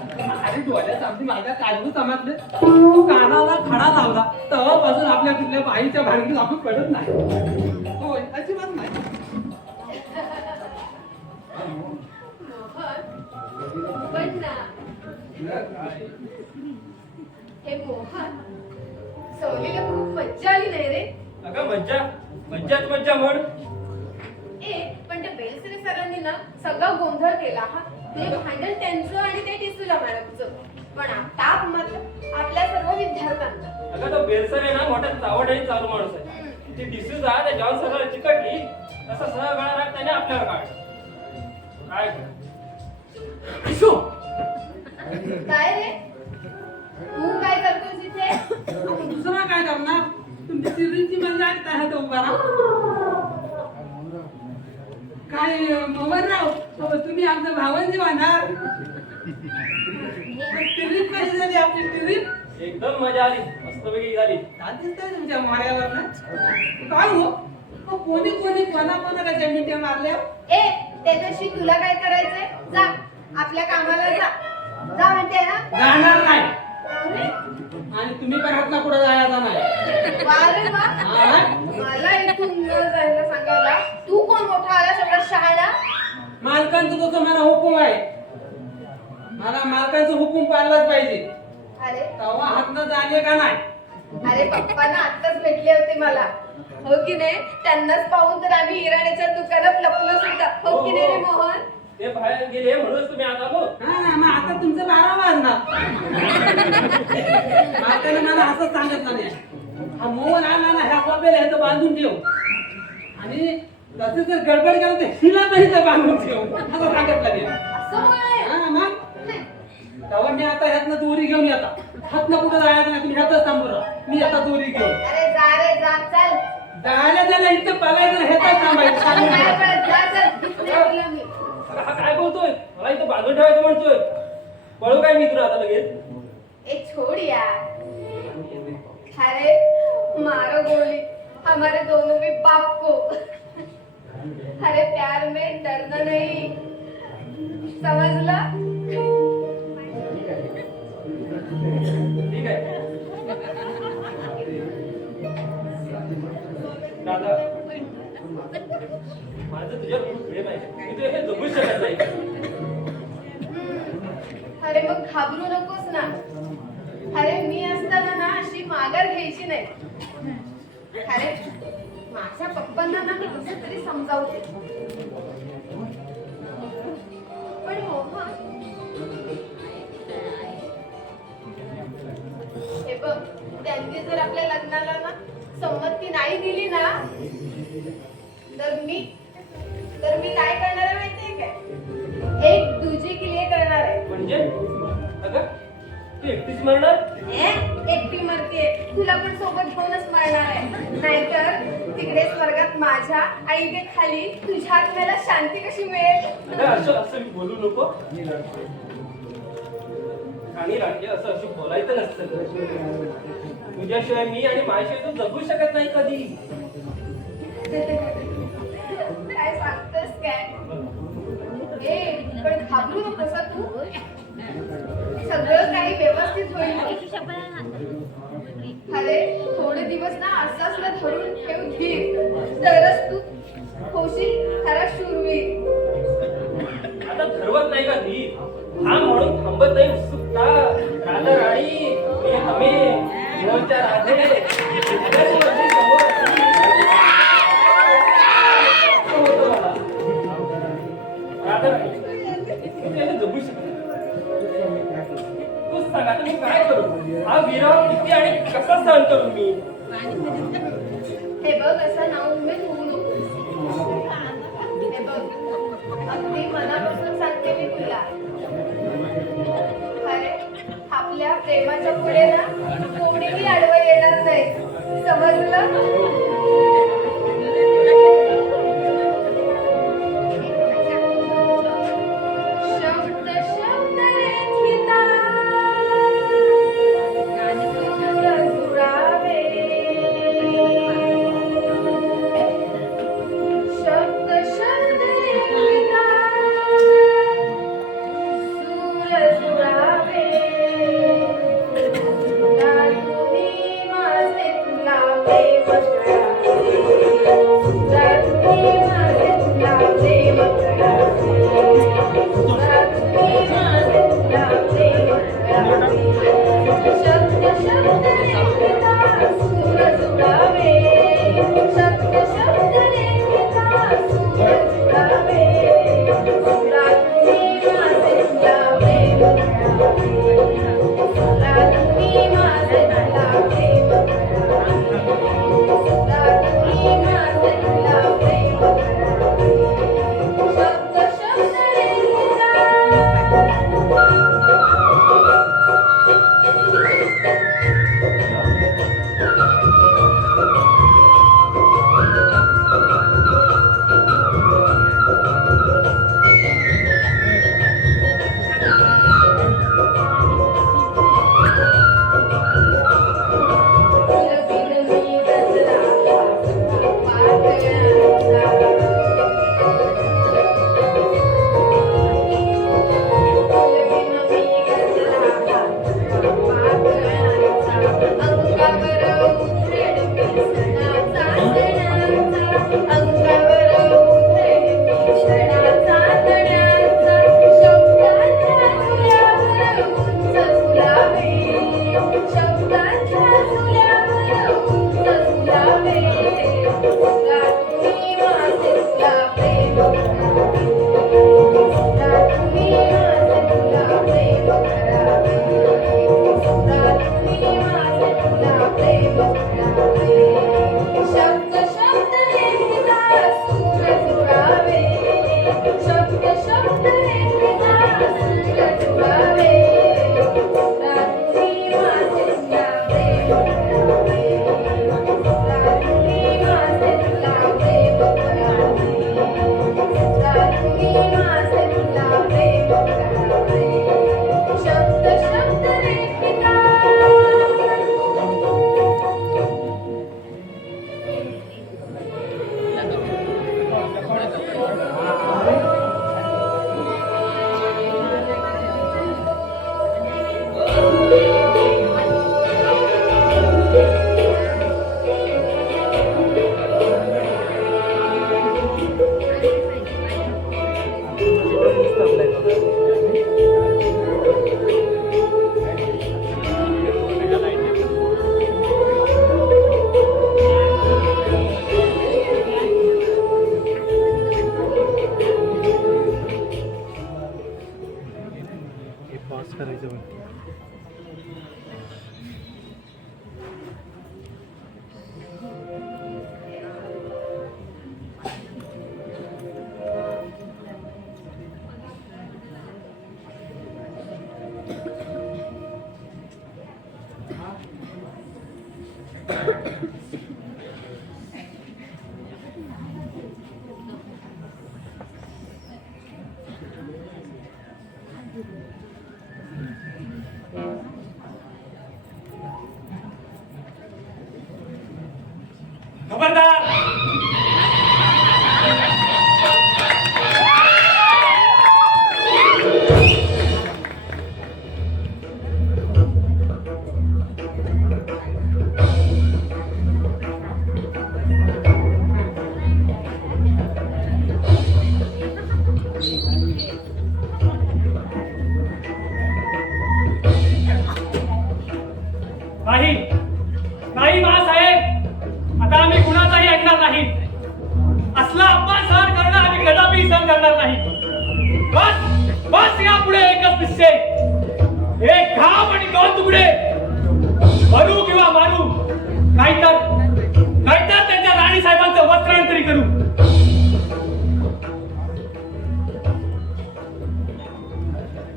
अरे डोळ्यात आमची माझ्या काजू समाजले कानाला खडा लावला. तेव्हापासून आपल्या कुठल्या बाईच्या भांडणीत आपण पडत नाही. होय अजिबात नाही. पण ना हे मोहन सहलीला खूप मज्जा आली नाही रे. अगं मज्जा मज्जाच मज्जा म्हण. पण त्या बेलसरे सरांनी ना सगळा गोंधळ केला. हा ते भांडण त्यांचं आणि ते टिसूला मॅडमचं. पण ताप मात्र आपल्या सर्व विद्यार्थ्यांना. अगं तो बेलसर आहे ना मोठा चावड आणि चालू माणूस आहे. ती डिसूजा त्या जॉन सरला चिकटली तसा सगळा राग त्याने आपल्यावर काढ. काय काय रे तू काय करतोस इथे? दुसरा काय करणार? तुमची चिरींची मजा ऐकता है तो बरा. काय मोहनराव तुम्ही आमचं भावंजी वाहणार. ट्रिप कशी झाली आपली ट्रिप? एकदम मजा आली मस्तपैकी झाली. काय दिसतंय तुमच्या माऱ्यावर ना? काय हो कोणी कोणी कोणाकोणाच्या मिठ्या मारल्या? त्याच्याशी तुला काय करायचंय? जा आपल्या कामाला जा. जा म्हणते ना. जाणार नाही. अरे, आणि तुम्ही पण हात ना पुढे जायचा नाही. वा रे वा. मला इथून न जायला सांगायला तू कोण मोठा आला सगळा शहाणा? मालकांचं तसं मला हुकूम आहे. मला मालकांचं हुकूम पाळलाच पाहिजे. अरे तेव्हा हात न जाणे का नाही. अरे पप्पा ना आत्ताच भेटले होते मला. हो की नाही? त्यांनाच पाहून तर आम्ही इराणीच्या दुकानात लपलो सुद्धा. हो की नाही रे मोहन? ते बाहेर गेले म्हणूनच तुम्ही आता आलो. हा मग आता तुमचं 12 वाजणार. मालकाने मला असं सांगितलं नाही. हा मोहन आला ना ह्या बाबेला ह्याचं बांधून ठेव आणि तसे जर गडबड केलं तर हिला पण इथं बांधून ठेव असं सांगितलं नाही. असं होय हा मग तेव्हा मी आता ह्यातनं दोरी घेऊन येता हातनं कुठं जायचं नाही तुम्ही ह्यातच थांबून राहा मी आता दोरी घेऊन अरे जा रे जा चल जायला त्याला इथं बघायचं ह्यातच थांबायचं अरे सांगून काय ठेवा. बरं, जा चल इथे बोलला मी अरे हा काय बोलतोय मला इथं बांधून ठेवायचं म्हणतोय पळू काय मी तुला आता लगेच ए छोड़ यार अरे मारो गोली हमारे दोनों भी बाप को अरे प्यार में डरना नहीं समझला ठीक आहे दादा माझं तुझ्या खूप प्रेम आहे मी तुझ्या हे जगू शकत नाही अरे मग घाबरू नकोस ना अरे मी असताना ना अशी माघार घ्यायची नाही अरे माझ्या पप्पांना ना मी कसं तरी समजावते पण हो हा हे बघ त्यांनी जर आपल्या लग्नाला ना संमती नाही दिली ना तर मी काय करणार आहे माहितीये काय एक दुजी क्लिअर करणार आहे म्हणजे अगं तू एकटीच मरणार एकटी मरते तुला पण सोबत घेऊनच मारणार आहे नाहीतर तिकडे स्वर्गात माझ्या आणि इथे खाली तुझ्या आत्म्याला शांती कशी मिळेल अगं असं बोलू नको आणि राजे असं बोलायचं नसतं तुझ्याशिवाय मी आणि माझ्याशिवाय तू जगू शकत नाही कधी काय सांगतोस काय पण घाबरू नकोस हं तू सगळं काही व्यवस्थित होईल अरे थोडे दिवस ना असंच ना धरून ठेव धीर तरच तू होशील खरा शूरवीर आता ठरवत नाही का ती हा म्हणून थांबत नाही उत्सुकता राधा राणी मी हमे मोहनच्या राधे सगळ्याच गोष्टी समोर असतील. असं होतं मला. राधा राणी तुम्ही याला जगू शकत नाही. तूच सांग आता मी काय करू हा विरह किती आणि कसा सहन करू मी हे बघ असं नाउमेद होऊ नकोस हे बघ अगदी मनापासून सांगते मी तुला अरे आपल्या प्रेमाच्या पुढे ना कोणीही आडवं येणार नाही समजलं शब्द शब्द रेखिता सूर जुळावे शब्द शब्द रेखिता सूर जुळावे तुला तुम्ही माझे तुला प्रेम करावे तुला तुम्ही माझे तुला प्रेम करावे तुला तुम्ही माझे तुला प्रेम करावे शब्द शब्द रेखिता सूर जुळावे शब्द शब्द रेखिता सूर जुळावे तुला तुम्ही माझे तुला प्रेम करावे तुला तुम्ही माझे तुला प्रेम करावे तुला तुम्ही माझे तुला प्रेम करावे शब्द शब्द रेखिता खबरदार! नाही नाही महासाहेब, आता आम्ही कुणाचाही ऐकणार नाही. असला अपमान सहन करणं आम्ही कदापि सहन करणार नाही. बस बस, यापुढे एकच निश्चय, एक घाव आणि दोन तुकडे, मरू किंवा मारू, नाहीतर त्यांच्या राणी साहेबांचं वस्त्रण तरी करू.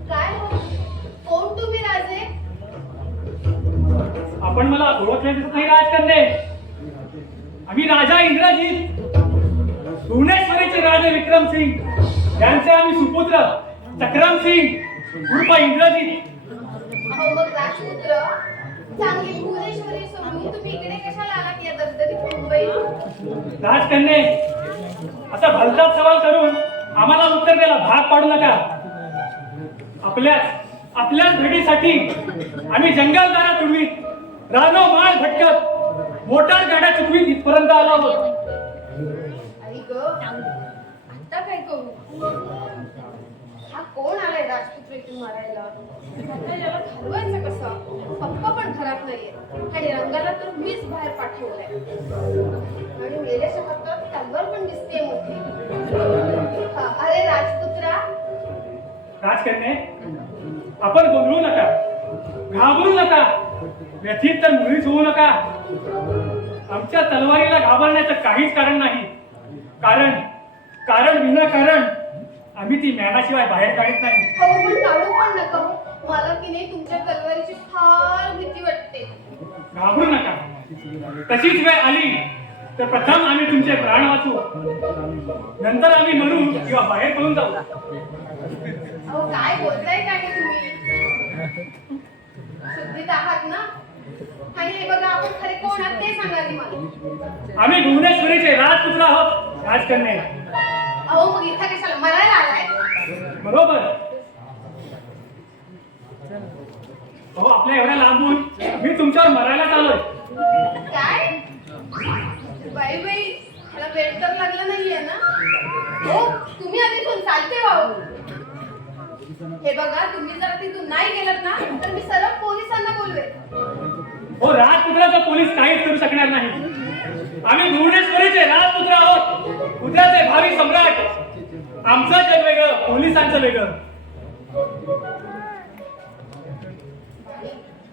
काय हो? कोण तुम्ही राजे? आपण मला ओळखले दिसत नाही राजकन्ये. आम्ही राजा इंद्रजित, भुवनेश्वरीचे राजे विक्रमसिंग यांचे आम्ही सुपुत्र चक्रमसिंग उर्फ इंद्रजित. अहो मग राजपुत्र, चांगली भुवनेश्वरी सोडून तुम्ही इकडे कशाला आलात या दगदगीत मुंबईत? राजकन्ये, असा भलताच सवाल करून आम्हाला उत्तर द्यायला भाग पाडू नका. आपल्याच भेटीसाठी आम्ही जंगलदारा तुडवीत, रानो माळ भटकत, मोटार गाड्या चुकवीत इथपर्यंत आलो आहोत. आई ग, आता काय करू? हा कोण आलाय राजपुत्र इथून मारायला? आता याला घालवायचं कसं? पप्पा पण घरात नाहीये आणि रंगाला तर मीच बाहेर पाठवलंय. आणि मेल्याच्या हातात तलवार पण दिसते मोठी. अरे राजपुत्रा, राजकन्ये, आपण गोंधळू नका, घाबरू नका, व्यथित तर मुळीच होऊ नका. आमच्या तलवारीला घाबरण्याचं काहीच कारण नाही. कारण विनाकारण आम्ही ती ज्ञानाशिवाय बाहेर काढत नाही. हो पण काढू पण नका हो. मला की नाही तुमच्या तलवारीची फार भीती वाटते. घाबरू नका. तशीच वेळ आली तर प्रथम आम्ही तुमचे प्राण वाचू, नंतर आम्ही मरू किंवा बाहेर पळून जाऊ. अहो काय बोलताय काय हे तुम्ही? शुद्धीत आहात ना? आणि हे बघा, आपण खरे कोण आहात ते सांगा आधी मला. आम्ही भुवनेश्वरीचे राजपुत्र आहोत राजकन्ये. अहो मग इथं कशाला मरायला आलाय? बरोबर. अहो, आपल्या एवढ्या लांबून मी तुमच्यावर मरायला आलोय. काय? बाई बाई, मला वेळ तर लागला नाहीये ना? हो, तुम्ही आधी इथून चालते वाहू. हे बघा, तुम्ही जर तिथून नाही गेलात ना तर मी सरळ पोलिसांना बोलवेन. हो, राजपुत्राचा पोलीस काहीच करू शकणार नाही. आम्ही भुवनेश्वरीचे राजपुत्र आहोत, उद्याचे भावी सम्राट. आमचं जग वेगळं, पोलिसांचं वेगळं.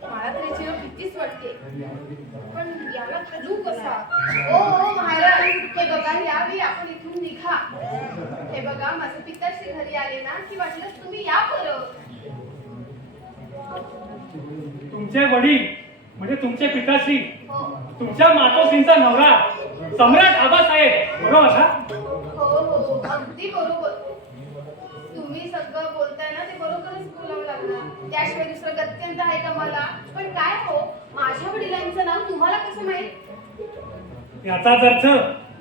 मला तर याची भीतीच वाटते, पण याला घालू कसा? ओ महाराज, हे बघा, यावेळी आपण इथून निघा. हे बघा, माझे पिताश्री घरी आले ना की वाटलंच तुम्ही या बरं. तुमचे वडील म्हणजे तुमचे पिताश्री, हो तुमच्या मातोश्रींचा नवरा सम्राट आबासाहेब, बरोबर ना? हो, अगदी बरोबर. तुम्ही सगळं बोलताय ना ते बरोबरच बोलावं लागणार, त्याशिवाय दुसरं गत्यंतर आहे का मला? पण काय हो, माझ्या वडिलांचं नाव तुम्हाला कसं माहित? याचाच अर्थ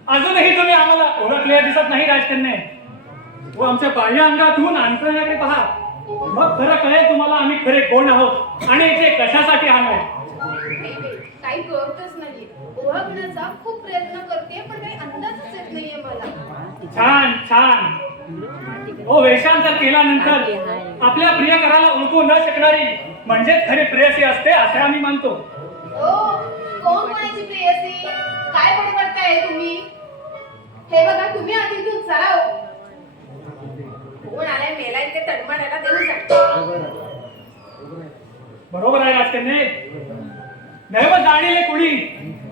अजूनही तुम्ही आम्हाला ओळखले दिसत नाही राजकन्ये. व आमच्या बाह्य अंगातून अंतरंगाकडे पहा. मग खरं कळेल तुम्हाला आम्ही खरे कोण आहोत आणि इथे कशासाठी आलोय. काही कळतच नाहीये. ओळखण्याचा खूप प्रयत्न करते पण काही अंदाजच येत नाहीये मला. छान छान. ओ वेषांतर केल्यानंतर आपल्या प्रियकराला ओळखू न शकणारी म्हणजे खरी प्रेयसी असते असे आम्ही मानतो. कोण कोणाची प्रेयसी? काय बडबडताय तुम्ही? हे बघा तुम्ही आधी इथून चला हो. कोण आलाय मेलाय ते तडमडायला देऊ शकतो. बरोबर आहे राजकन्ये. दैव जाणीले कुणी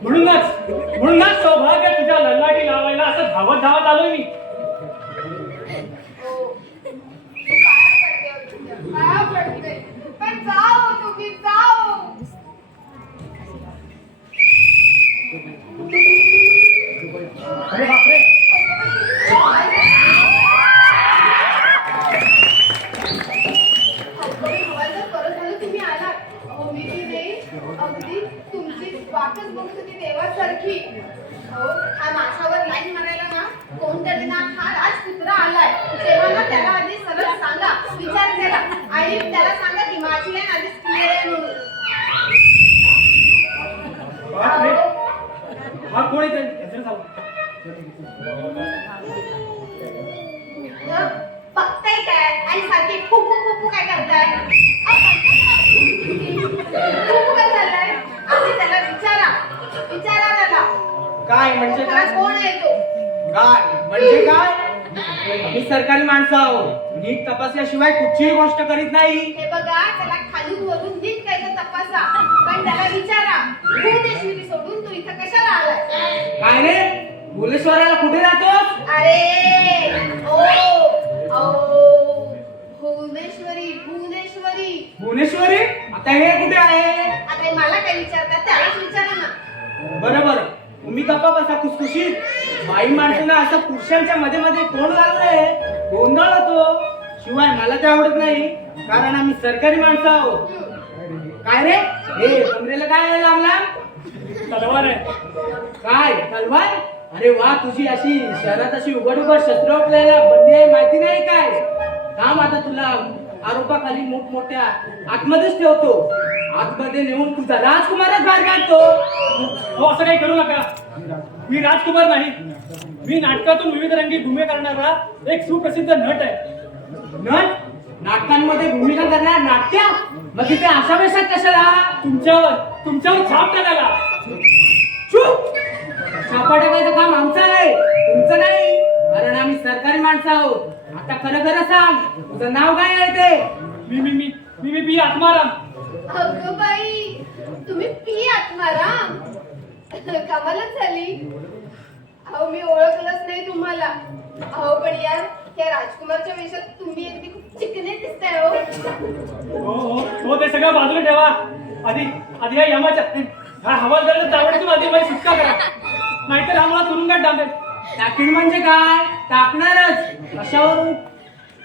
म्हणूनच सौभाग्य तुझ्या ललाटी लावायला असं धावत धावत आलोय मी. पाया पडते पण जाओ तुम्ही जाओ. अरे बापरे. तुम्ही आलात. अहो मी ती नाही अगदी तुमची वाटच बघत होती देवासारखी. हो हा माझ्यावर लाईन मारायला ना कोणतरी ना हा राजपुत्र आलाय तेव्हा ना त्याला आधी सरळ सांगा विचार केला आणि त्याला सांगा की माझी लाईन आधीच क्लिअर आहे म्हणून. बापरे. हा कोण आहे? बघताय काय आणि सारखी फुफू फुफू काय करताय? फुफू काय करताय? आधी त्याला विचारा त्याला काय म्हणजे त्याला काय? कोण आहे तो? काय म्हणजे काय? मी सरकारी माणसं आहो. नीट तपासल्याशिवाय कुठचीही गोष्ट करीत नाही. हे बघा त्याला खालून वरून नीट काय तर तपासा पण त्याला विचारा भुवनेश्वरी सोडून तू इथं कशाला आलाय? काय रे भुवनेश्वराला कुठे जातोस? अरे भुवनेश्वरी भुवनेश्वरी आता हे कुठे आहे? आता हे मला काय विचारतात त्यालाच विचारा ना. बरोबर तुम्ही गप्पा बसा खुसखुशीत. बाई माणसानं असं पुरुषांच्या मध्ये मध्ये कोण लागलंय गोंधळ होतो. शिवाय मला ते आवडत नाही कारण आम्ही सरकारी माणसं आहोत. काय रे हे कमरेला काय आहे लागला? तलवार आहे. काय तलवार? अरे वा तुझी अशी शहरात अशी उघड शस्त्र आपल्याला बंदी आहे माहिती नाही काय? थांब आता तुला आरोपाखाली मोठमोठ्या आतमध्येच ठेवतो. आतमध्ये नेऊन तुझा राजकुमारच बाहेर काढतो. हो असं काही करू नका. मी राजकुमार नाही. मी नाटकातून विविध रंगी भूमिका करणारा एक सुप्रसिद्ध नट आहे. नट? नाटकांमध्ये भूमिका करणार नाट्य? मग तिथे अशा वेशात कशाला? तुमच्यावर छाप टाकायला. चूप. छापा टाकायचं काम आमचं आहे तुमचं नाही कारण आम्ही सरकारी माणसं आहोत. आता खरं खरं सांग तुझं नाव काय आहे ते? मी आत्माराम. अगं बाई तुम्ही पी आत्माराम कमालच झाली. अहो मी ओळखलंच नाही तुम्हाला. अहो पण यार त्या राजकुमारच्या वेशात तुम्ही अगदी खूप चिकने दिसताय हो ते सगळं बाजूला ठेवा. आधी या यमाच्या हा हवालदाराला तावडीतून आधी माझी सुटका करा नाहीतर हा मला तुरुंगात डांबेल. टाकीण म्हणजे काय? टाकणारच.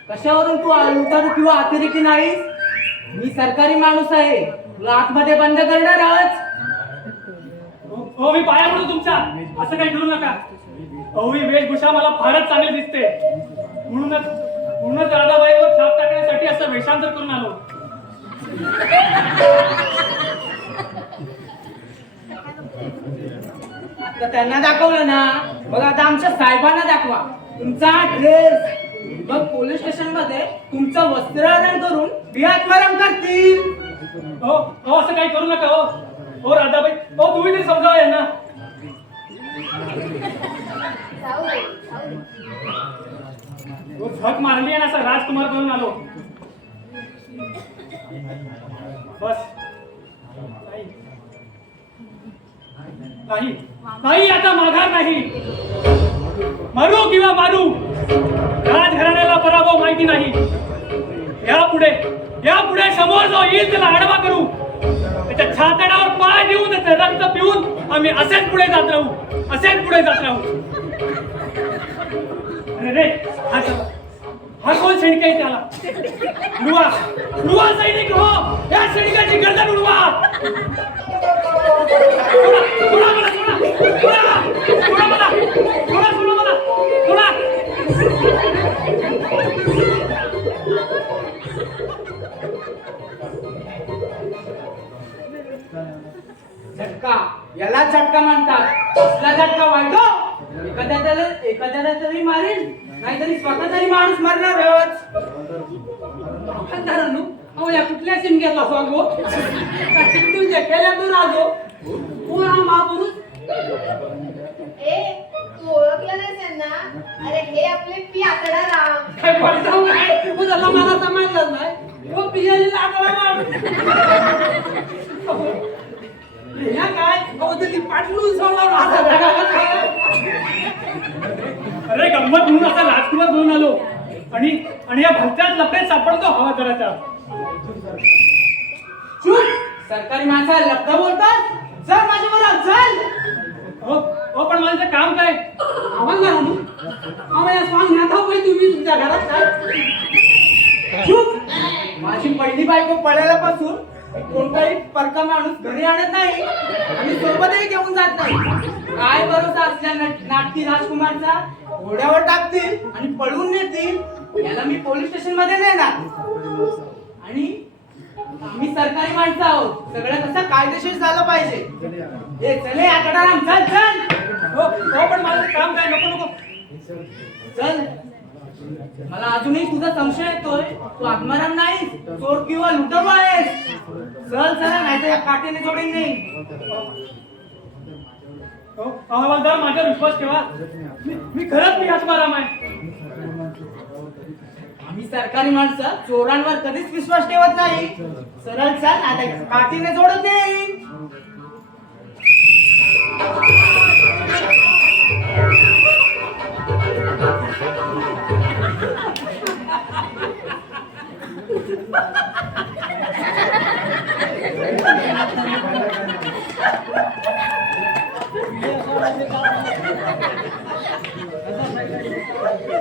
कशावरून तू उतारू किंवा अतिरेकी नाहीस? मी सरकारी माणूस आहे. तुला आतमध्ये बंद करणारच. हो मी पाया पडतो तुमचा. असं काही करू नका. अहो ही वेशभूषा मला फारच चांगली दिसते. म्हणूनच राधाबाईवर छाप टाकण्यासाठी असं वेषांतर करून आलो. आता त्यांना दाखवलं ना बघ आता आमच्या साहेबांना दाखवा तुमचा ड्रेस. मग पोलीस स्टेशन मध्ये तुमचं वस्त्रहरण करून बिहात्माराम करतील. हो असं काही करू नका. हो राधाबाई तुम्ही तरी समजावा यांना. झक मारली आहे ना असं राजकुमार करून आलो. बस नाही आता माघार नाही. मरू किंवा मारू राजघराण्याला पराभव माहिती नाही. यापुढे समोर जो येईल त्याला आडवा करू. त्याच्या छातडावर पाय देऊन त्याचं रक्त पिऊन आम्ही असेच पुढे जात राहू. अरे हा कोण सैनिक आहे? त्याला उडवा सैनिक हो. या सैनिकाची गर्दन उडवा. झटका याला झटका म्हणतात. असला झटका वाईटो एखाद्याला तरी मारेल, नाहीतरी स्वतः तरी माणूस मरणार हवंच. खानदारांनो, अहो या कुठल्या शिमग्यातला सांगो शिमटून जगलेल्या तो राजो कोण हा महापुरुष? ए तू ओळखलं नाहीस यांना? अरे हे आपले पी आतडा राम. काय पडताव काय तू झाला मला समजलं नाही. वो पियाली लागला या काय अहो तरी पाटलून सोडला अरे गंमत म्हणून असा राजकुमार घेऊन आलो आणि आणि या भलत्यात लपेट सापडतो हवा करायचा. चूप सरकारी माणसा लपडा बोलतात. चल माझ्या बरोबर चल. हो पण माझं काम काय? आम्हाला आणू आम्हाला स्वांग न्याथा होय तुम्ही तुमच्या घरात काय? चूप माझी पहिली बायको पळाल्यापासून कोणताही परका माणूस घरी आणत नाही आणि सोबतही घेऊन जात नाही. काय भरोसा असल्या नाटकी राजकुमारचा घोड्यावर टाकतील आणि पळून नेतील. याला मी पोलीस स्टेशन मध्ये नेणार. आणि आम्ही सरकारी माणसं आहोत, सगळं कसं कायदेशीर झालं पाहिजे. हे चले आकडाराम चल चल. हो पण माझं काम काय? नको नको चल मला अजूनही तुझा संशय येतोय. तू आत्माराम नाहीस, चोर किंवा लुटारू आहेस. चल चला नाही तर या काठीने जोडीन नाही. हवालदार माझ्यावर विश्वास ठेवा. मी खरंच मी आत्माराम आहे. आम्ही सरकारी माणसं चोरांवर कधीच विश्वास ठेवत नाही. सरळ चल आता काठीने जोडत नाही.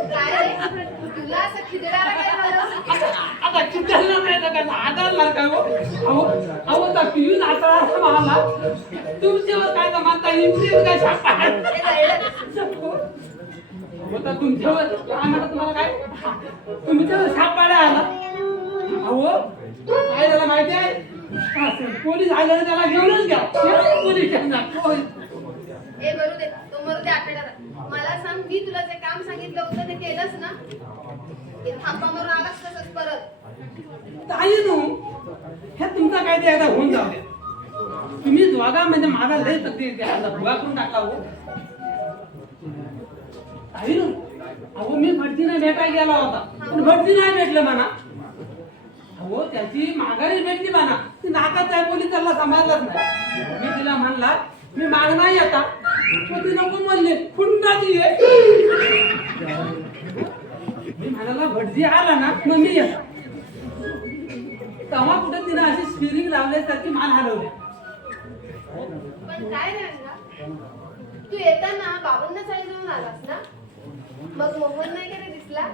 काय रे? तुला असं खिदडायला काय झालं? आता चिंताला नाही तर काय आधारला काय हो? अहो तर पिऊन आता असं मला तुमच्यावर काय तर म्हणता इंद्रिय काय छापा हे कळलं. हो तर तुमच्यावर काय म्हणतात तुम्हाला काय? तुमच्यावर छाप पाड्या आला. अहो काय झालं माहिती आहे? पोलीस आले त्याला घेऊनच घ्या. पोलीस स्टेशनला. ए बरू दे, तो मरू दे आकड्याला. मला सांग, मी तुला जे काम सांगितलं होतं ते केलंस ना? ते थांबा मारून आलास तसंच परत. ताई नो हे तुमचा काय ते आता होऊन जाऊ दे. तुम्ही दोघा म्हणजे माझा लय तकलीफ द्यायला भुगा करून टाकला हो. ताई नो अहो मी भटजीने भेटायला गेला होता पण भटजी नाही भेटलं म्हणा. अहो त्याची माघारी भेटली म्हणा. ती नाकात आहे पोलीस त्याला सांभाळलंच नाही. मी तिला म्हणला मी माग नाही आता. तो ती नको म्हणले खुंडाची आहे. मी म्हणाला भटजी आला ना मग मी येतो. तेव्हा कुठे तिने अशी स्टिअरिंग लावल्यासारखी मान हलवली. पण काय रे अंगा? तू येताना बाबांना चाळी जाऊन आलास ना? मग मोहन नाही का रे दिसला?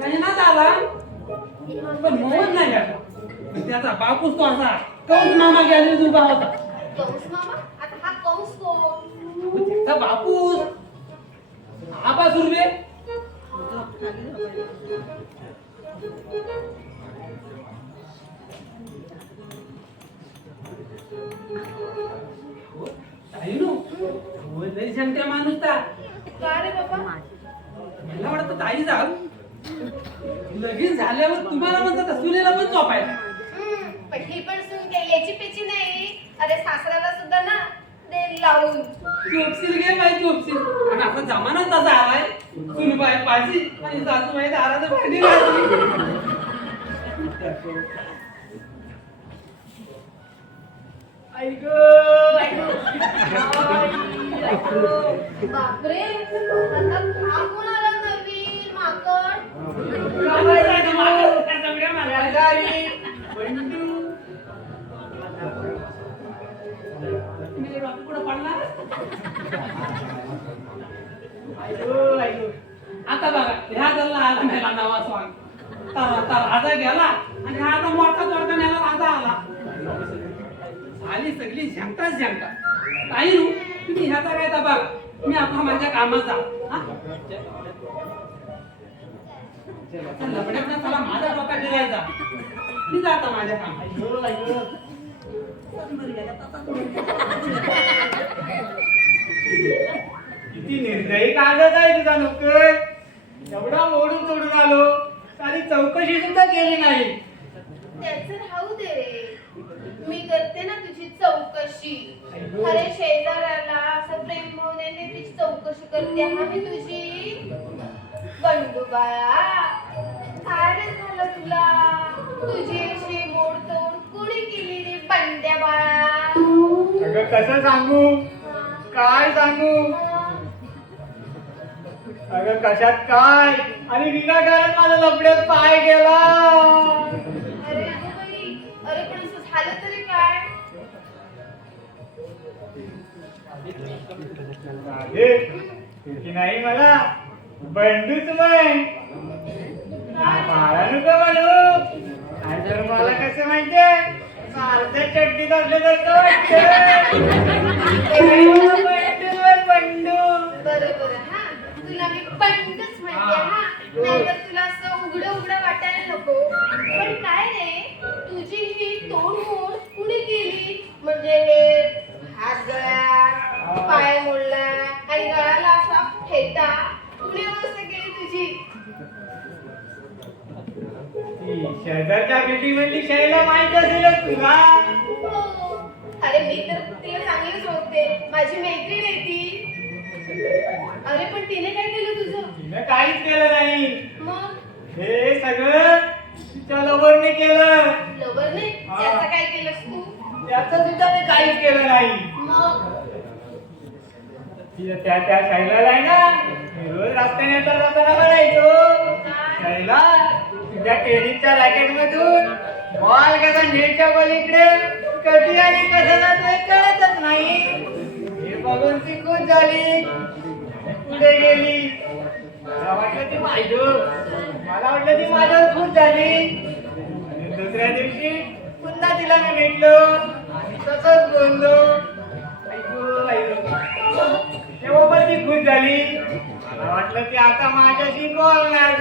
काही ना झाला पण मोहन नाही घातला. त्याचा बापूस तो असा कंस मामा गॅलरीत उभा होता. कंस मामा? आता हा कंस कोण? त्याचा बापूस आबा सुरवे. लय सांगते माणूस ता. का रे बाबा? मला वाटतं ताई जाऊ लगीन झाल्यावर तुम्हाला म्हणतात सुनेला पण चोपायला. पण ही पण सून काही याची पेची नाही. अरे सासऱ्याला सुद्धा ना दे लावून. चोपशील घे बाई चोपशील. आणि आता जमानाच तसा आलाय. सुनबाई पाशी आणि सासूबाई दारात भांडी घालती. बापरे, आता हा कोण आला नवीन माकड? आता बघा ह्या जल्ला आला मेला नवा स्वांग. तर राजा गेला आणि हा आता मोठा तोडका नेला राजा आला. आली सगळी झंका झंका. ताई नु तुम्ही ह्याचा काय बघा. मी आता माझ्या कामात जा. लपड्यात चला माझा डोका दिलायचा. मी जाता माझ्या कामात. किती निर्दयी कागद आहे तुझा नोकर. एवढा मोडून तोडून आलो, सारी चौकशी सुद्धा केली नाही. त्याचं राहू दे रे, मी करते ना तुझी चौकशी. अरे शेजाऱ्याला असं प्रेम भावनेने तिची चौकशी करते हा मी तुझी. बंडू बाळा, काय रे झालं तुला? तुझी अशी मोडतोड कोणी केली रे बंड्या बाळा? अगं कसं सांगू, काय सांगू. अगं कशात काय, आणि विनाकारण माझा लपड्यात पाय गेला. अरे अगं बाई, अरे पण असं झालं तरी काय? राधे, की नाही मला बंडूच म्हण. बाळा नको म्हणू. नाहीतर मला कसं माहितीये, सारख्या चड्डीत असलं तर वाटतं. बंडू म्हण, बंडू. बरोबर हा, तुला मी बंडच म्हणते हा, नाहीतर तुला असं उघडं उघडं वाटायला नको. पण काय रे, तुझी ही तोडमोड कुणी केली? म्हणजे हे हात गळ्यात, पाय मोडला आणि गळ्याला असा फेटा कुणी अवस्था केली तुझी? ती शेजारच्या बिल्डिंग मधली शैला माहित असेल तुला. हो. अरे मी तर तिला चांगलीच ओळखते, माझी मैत्रीण आहे ती. अरे पण तिने काय केलं तुझं? तिनं काहीच केलं नाही. मग हे सगळं तिच्या लवरने केलं. लवरने हा. त्याचं काय केलंस तू? त्याचं सुद्धा मी काहीच केलं नाही. मग त्या त्या शैलाला आहे ना, मी रोज रस्त्याने येता जाताना म्हणायचो, शैला तुझ्या टेनिसच्या रॅकेट मधून बॉल कसा नेटच्या पलीकडे कधी आणि कसं जातोय कळतच नाही. हे बघून ती खुश झाली, पुढे गेली. मला वाटलं ती माझ्यावर खुश झाली. आणि दुसऱ्या दिवशी पुन्हा तिला मी भेटलो आणि तसंच बोललो. तेव्हा पण ती खुश झाली. मला वाटलं ती आता माझ्याशी बोलणार.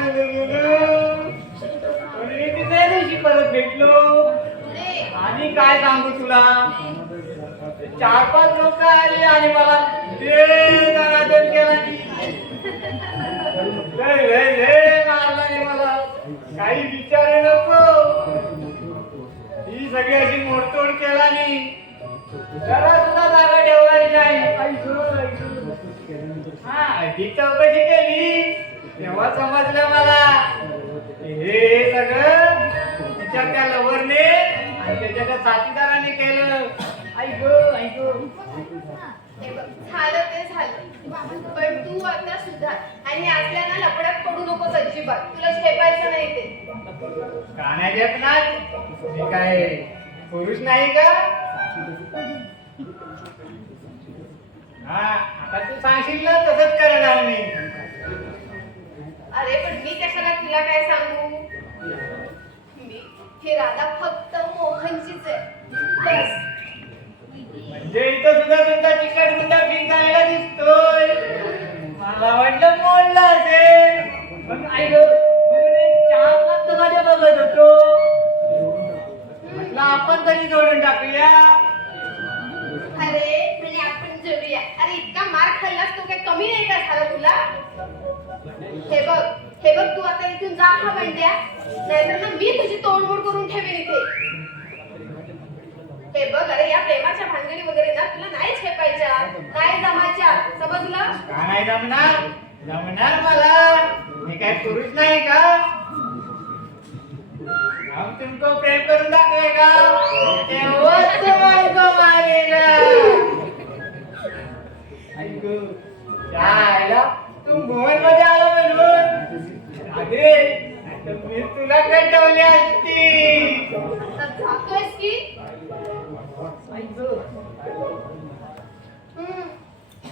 मी तिसऱ्या दिवशी परत भेटलो पुढे आणि काय सांगू तुला, 4-5 लोक आली आणि मला दणादण केला. मारला नाही मला, काही विचारू नको. ही सगळी अशी मोडतोड केला नाही, जरा सुद्धा जागा ठेवला नाही. हा ती चौकशी केली तेव्हा समजलं मला, हे सगळं तिच्या त्या लवरने आणि त्याच्या त्या साथीदाराने केलं. ऐक हे बघ, झालं ते झालं, पण तू आता सुधार आणि असल्याना लपड्यात पडू नकोस अजिबात. तुला झेपायचं नाही ते. का नाही झेपणार? मी काय पुरुष नाही का? हा आता तू सांगशील ना तसंच करणार मी. अरे पण मी कशाला तुला काय सांगू? ही राधा फक्त मोहनचीच आहे बस. म्हणजे इथं सुद्धा तुमचा चिकट गुंडा फिरकायला दिसतोय. मला वाटलं मोडला असेल. पण आई गं, चार तास तर माझ्या बघत होतो. म्हटलं आपण तरी जोडून टाकूया. अरे म्हणजे आपण जोडूया. अरे इतका मार खाल्लास तो काय कमी नाही का झाला तुला? हे बघ तू आता इथून जा हा बंड्या, नाहीतर ना मी तुझी तोडमोड करून ठेवेन इथे. हे बघ, अरे या प्रेमाच्या भानगडी वगैरे ना तुला नाही छेपायच्या, नाही जमायच्या, समजलं? का नाही जमणार? जमणार मला. मी काय पुरुष नाही का? हम तुमको प्रेम करून दाखवेगा, तेव्हाच तुम्हाला मारेगा. ऐकू जायला तू मोहन मध्ये आला म्हणून अरे मी तुला कटवली असती. आता जातोयस की?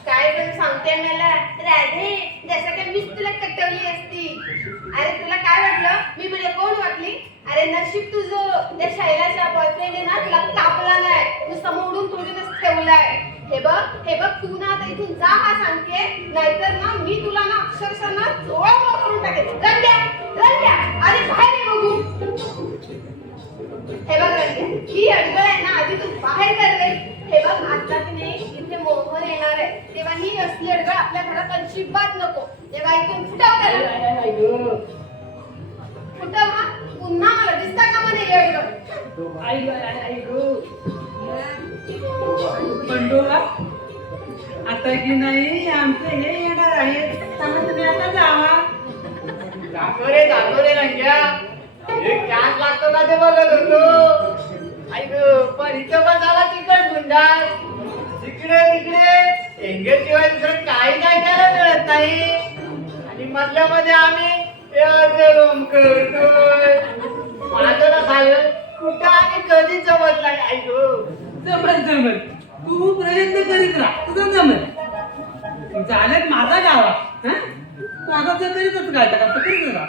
काय पण सांगते मला राधे, जसं काय मीच तुला कटवली असती. अरे तुला काय वाटलं मी म्हणजे कोण वाटली? अरे नशीब तुझं त्या शैलाच्या बॉयफ्रेंडने ना तुला तापला नाही, तू समोरून थोडीनच ठेवलाय. हे बघ तू ना आता इथून जा हा सांगते, नाहीतर ना मी तुला ना अक्षरशः ना जोळा करून टाकेन. रंग्या अरे बाहेर ये बघू. हे बघ रंग्या, ही अडगळ आहे ना, आधी तू बाहेर तेव्हा ही असली अडगळ आपल्या घरात अजिबात नको. तेव्हा इथून फुटाव त्याला. फुटाव हा पुन्हा मला दिसता कामा नाही ही अडगळ. बंडोबा आता की नाही आमचे हे येणार आहेत, त्यामुळे तुम्ही आता जावा. जातो रे रंग्या. एक चान्स लागतो ना ते बघत होतो. ऐक पण इथं पण झाला तिकड गुंडा. तिकडे एंगेज शिवाय दुसरं काही ऐकायला मिळत नाही. आणि मधल्यामध्ये आम्ही करतोय. माझं ना झालं कुठं आणि कधी जमत नाही. ऐक जमल तू प्रयत्न करीत राहा, तुझं जमल. झाल्यात माझा गावा हा तू आता ते करीतच काय का करीत राहा.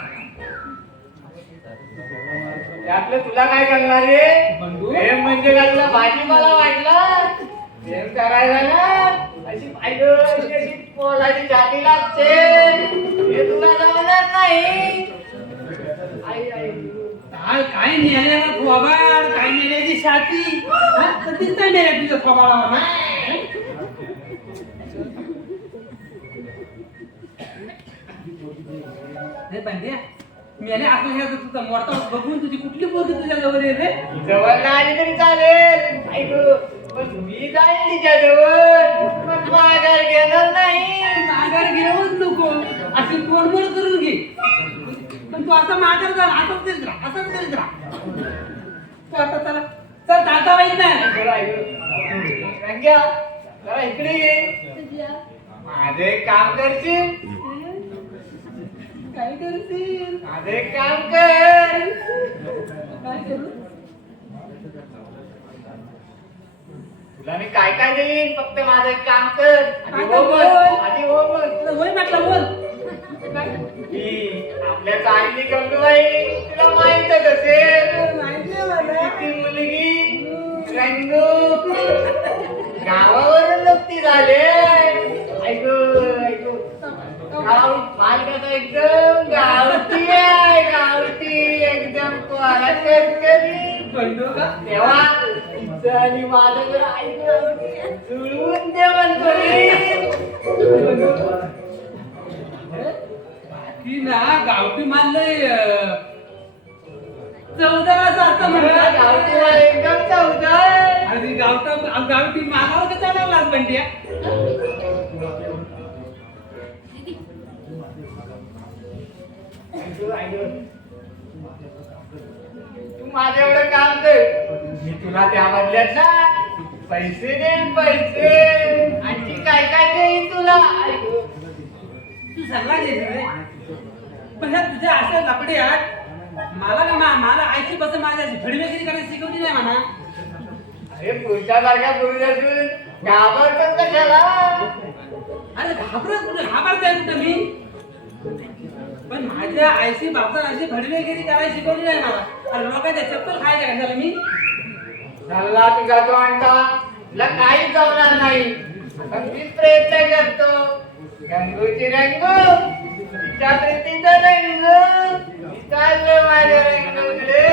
त्यातलं तुला काय करणार रे? बंडू? प्रेम म्हणजे काय तुला भाजीपाला वाटला? प्रेम करायला ना अशी पाहिजे अशी पोलाची छाती लागते. हे तुला जमणार नाही. काय नेल्याला थोबाड, काय नेल्याची छाती, कधीच काय नेल्या तुझ्या थोबाडावर. पांड्या मेले आपल्या तुझा मोठा बघून तुझी कुठली पोरगी तुझ्या जवळ येते. जवळ नाही आली तरी चालेल. ऐक पण मी जाईल तिच्याजवळ. पण माघार घेणार नाही. माघार घेऊच नको, अशी तोडमोड करून घे. पण तू आता माघार झाला, असंच करीत राहा. तू आता चला चल दादा वाईट नाही. रंग्या जरा इकडे ये. माझं एक काम करशील? काय करतील, माझं एक काम कर. काय करू. तुला मी काय काय देईन, फक्त माझं एक काम कर. आधी हो बोल. तुला होय म्हटलं बोल. ही आपल्या चांगली गंगूबाई तुला माहितच असेल. माहिती आहे मला. ती मुलगी रंगू गावावरून लपती झाले. ऐकू मालकाचा एकदम गावठी आहे. गावठी एकदम कोरा करकरी. बंडू का तेव्हा तिचं आणि माझं जर ऐकलं जुळवून देवण करीन. की ना गावठी मानलंय 14 असं म्हणतात. गावठी माल एकदम चौदार. आणि गावठी मालावर का चालवला बंड्या. तू माझं एवढं काम कर, मी तुला त्यामधल्यात ना पैसे देईन. पैसे आणखी काय काय देईन तुला. तू सगळा देत रे, पण ह्या तुझ्या अशा लपड्यात मला ना मला आईची बस माझ्या फडवेगिरी करायला शिकवली नाही म्हणा. अरे पुढच्या सारख्या पुरुष असून घाबरतोस कशाला? अरे घाबरताय कुठं मी. पण माझ्या आईची बापा अशी फडवेगिरी करायला शिकवली नाही मला. अरे लोकांच्या चप्पल खायच्या कशाला मी. चालला तुझा तो आणता तुला काहीच जमणार नाही. आता मीच प्रयत्न करतो. गंगूची रंगू तिच्या प्रीतीचं रंगू चाललं माझ्या रंगूकडे.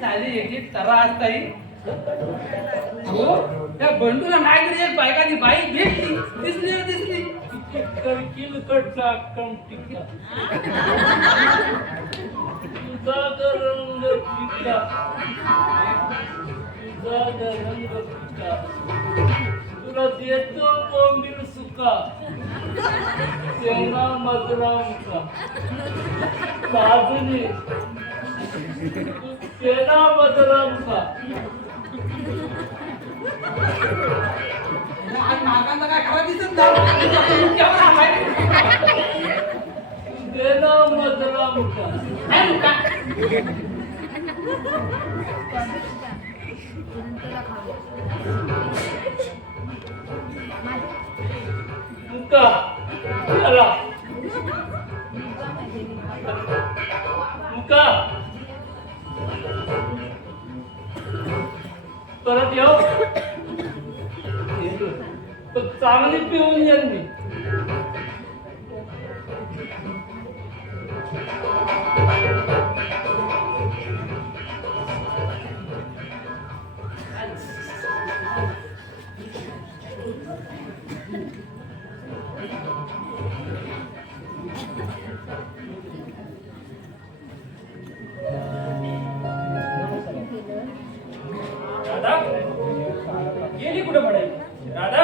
झाली एक तरा असताही. हो त्या बंडूला नाही तरी एक बायकाची बाई भेटली दिसली. किलकटचा कंटिका तुझा रंग फिका. तुला देतो बोंबील सुका. सेना मजरांचा साजनी सेना मजरांचा. आज मागांचा काय खरा दिसत नाही. सेना मजरांचा. मुका चला मुका परत येऊ तर चांगली पिऊन येईल मी. राधा गेली कुठे पडेल? राधा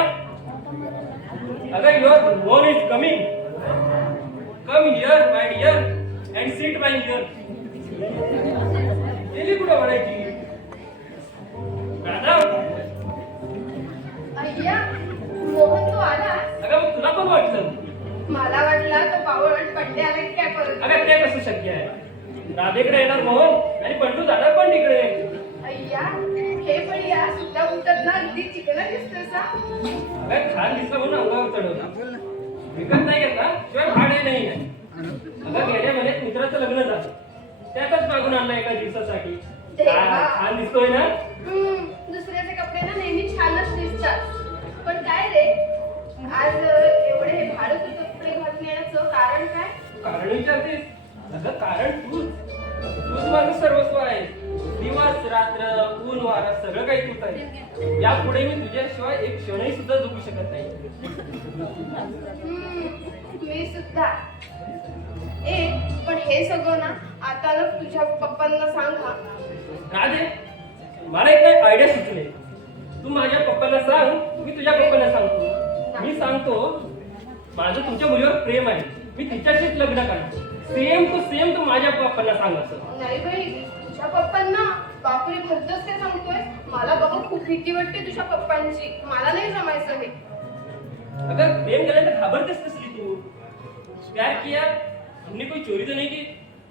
अगं your mom is coming. Come here my dear and sit my here. गेली कुठे पडायची? राधा अय्या मोहन तू आला. अगं मग तुला पण वाटलं? मला वाटला तो पावड पडले आला की काय परत. अगं ते कसं शक्य आहे? राधेकडे येणार मोहन आणि पंडू जाणार पण तिकडे. अय्या हे पण या सुद्धा उठत ना अगदी चिकना दिसतोय सा. अगं छान दिसलं म्हणून अंगावर चढवलं. विकत नाही घेतला शिवाय भाडे नाही आहे. अगं गेल्या महिन्यात मित्राचं लग्न झालं, त्यातच मागून आणला एका दिवसासाठी. देवा. छान दिसतोय ना? दुसऱ्याचे कपडे ना नेहमी छानच दिसतात. पण काय रे आज एवढे हे भाडं कपडे घालून येण्याचं कारण काय? कारण विचारतेस? अगं कारण तूच माझं सर्वस्व आहे. दिवस रात्र ऊन वारा सगळं काही तूच आहे. यापुढे मी तुझ्याशिवाय एक क्षणही सुद्धा जगू शकत नाही. मी सुद्धा. पण हे सगळं ना आता ना तुझ्या पप्पांना सांग हा. राधे मला एक काही आयडिया सुचले. तू माझ्या पप्पाला सांग, मी तुझ्या पप्पाला सांगतो. मी सांगतो माझं तुमच्या मुलीवर प्रेम आहे, मी तिच्याशीच लग्न करणार. सेम टू सेम तू माझ्या पप्पांना सांग असं. नाही बाई तुझ्या पप्पांना बापरे भलतच ते सांगतोय. मला बघा खूप भीती वाटते तुझ्या पप्पांची. मला नाही जमायचं हे. अगर प्रेम केलं तर घाबरतेस कसली तू? प्यार किया हमने कोई चोरी तो नहीं की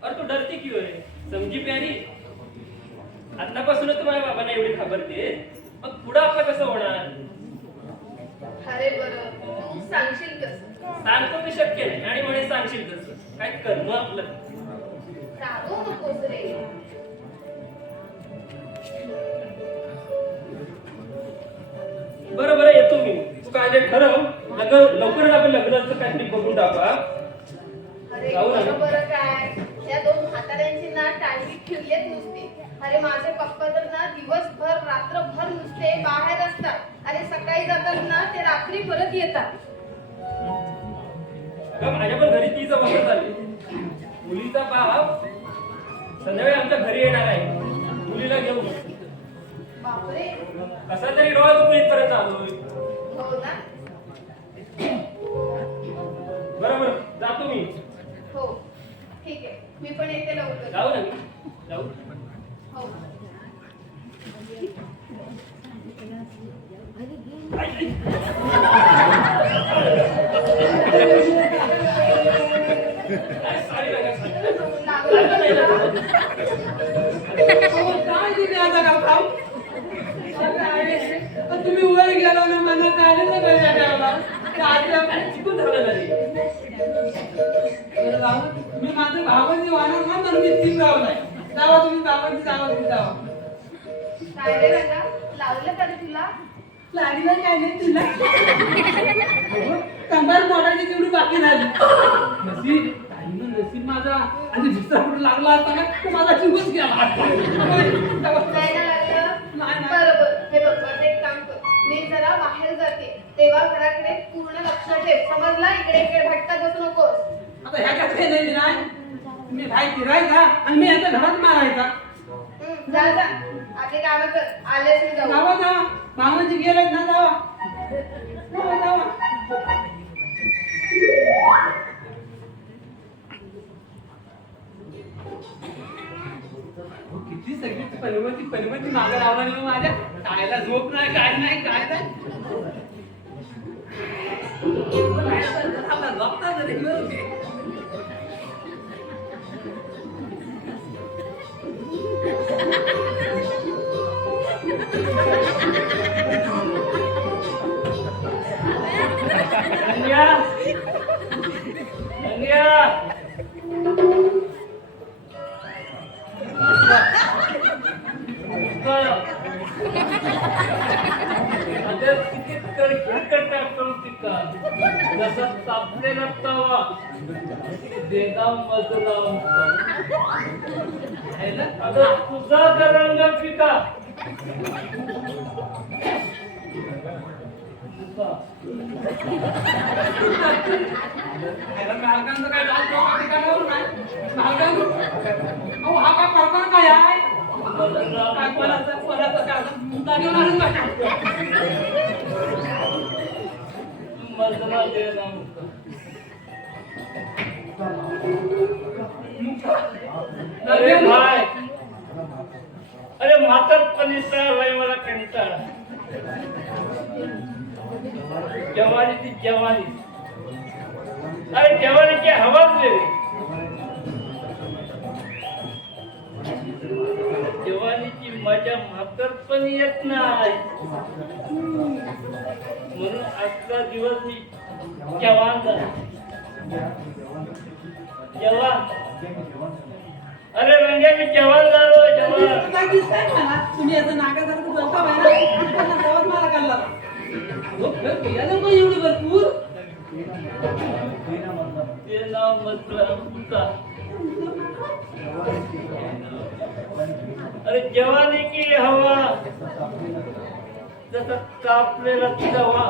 और तू डरती क्यों है? समझी प्यारी? आतापासूनच माझ्या बाबांना एवढी घाबरते, मग पुढं आपलं कसं होणार? अरे बरं तू सांगशील कसं? सांगतो ते शक्य नाही आणि म्हणे सांगशील कसं? काय कर्म आपलं. रागवू नकोस रे. बरं बरं येतो मी. तू काय ते ठरव. लवकर आपण लग्नाचं काहीतरी बघून टाका. अरे जाऊ ना. बरं काय त्या दोन म्हाताऱ्यांची ना टाळी फिरलेत नुसती. अरे माझे पप्पा तर ना दिवसभर रात्रभर नुसते बाहेर असतात. अरे सकाळी जातात ना ते रात्री परत येतात. अगं माझ्या पण घरी तीच अवस्था झाली. मुलीचा बाप संध्याकाळी आमच्या घरी येणार आहे मुलीला घेऊन. बापरे. कसा तरी रोज इथपर्यंत आलोय. हो ना. बरोबर जातो मी. हो ठीक आहे मी पण येते लवकर. जाऊ ना मी. जाऊ. हो. Sorry बघा, sorry. लागलं नाही का? अहो, काय दिली आता गावठाव? तुम्ही वर गेला ना मला काय नाही घरी ठेवला. ते आधी आपण चिकून झालं नाही. बरं जाऊ. मी माझं भावाची वाहणार ना म्हणून मी तीन लावलाय. जावा तुम्ही भावाची जावा तुम्ही जावा. काय रे रंगा लावलं का रे तुला? लागलं काय नाही तुला? कंबार मोडायची तेवढी बाकी झाली. नसीब ताईनं नसीब माझा आणि दुसरा कुठं लागला असता ना तर माझा जीवच गेला. नाही ना लागलं? नाही. बरोबर. हे बघ माझं एक काम कर. मी जरा बाहेर जाते तेव्हा घराकडे पूर्ण लक्ष ठेव. समजला? इकडे इकडे भटकत बसू नकोस. आता ह्याच्यात काही नाही नाही. तुम्ही बाहेर फिरायचा आणि मी याच्या घरात मारायचा. जा जा आधी काम कर. आलेस मी जाऊ. जावा जावा मामाजी गेलेत ना जावा जावा जावा. किती सगळी पनवती मागं लावला मी माझ्या. खायला झोप नाही काय नाही काय नाही. झोपता जरी धन्या धन्या जसा तापलेला तवा देना मजला अगं तुझा का रंग फिका मालकांचं काय डाल चौका ठिकाणावर नाही मालकांचं अहो हा काय प्रकार काय आहे काय कोणाचं काय मुद्दा घेऊन आणून बघा. मजला देना अरे भाई अरे म्हातारपणी सर मला कंटाळा जवानी ती जवानी अरे जवानीची हवाच रे जवानीची मजा म्हातारपणी येत नाही म्हणून आजचा दिवस मी जवान झाला जवान अरे रंगे मी जवान झालो जवान काय दिसतंय मला तुम्ही याचं नाकासारखं बोलता पाहिजे गावात मला काढला एवढी भरपूर ते नाव मजला अरे जवानी की हवा जसा तापलेला तवा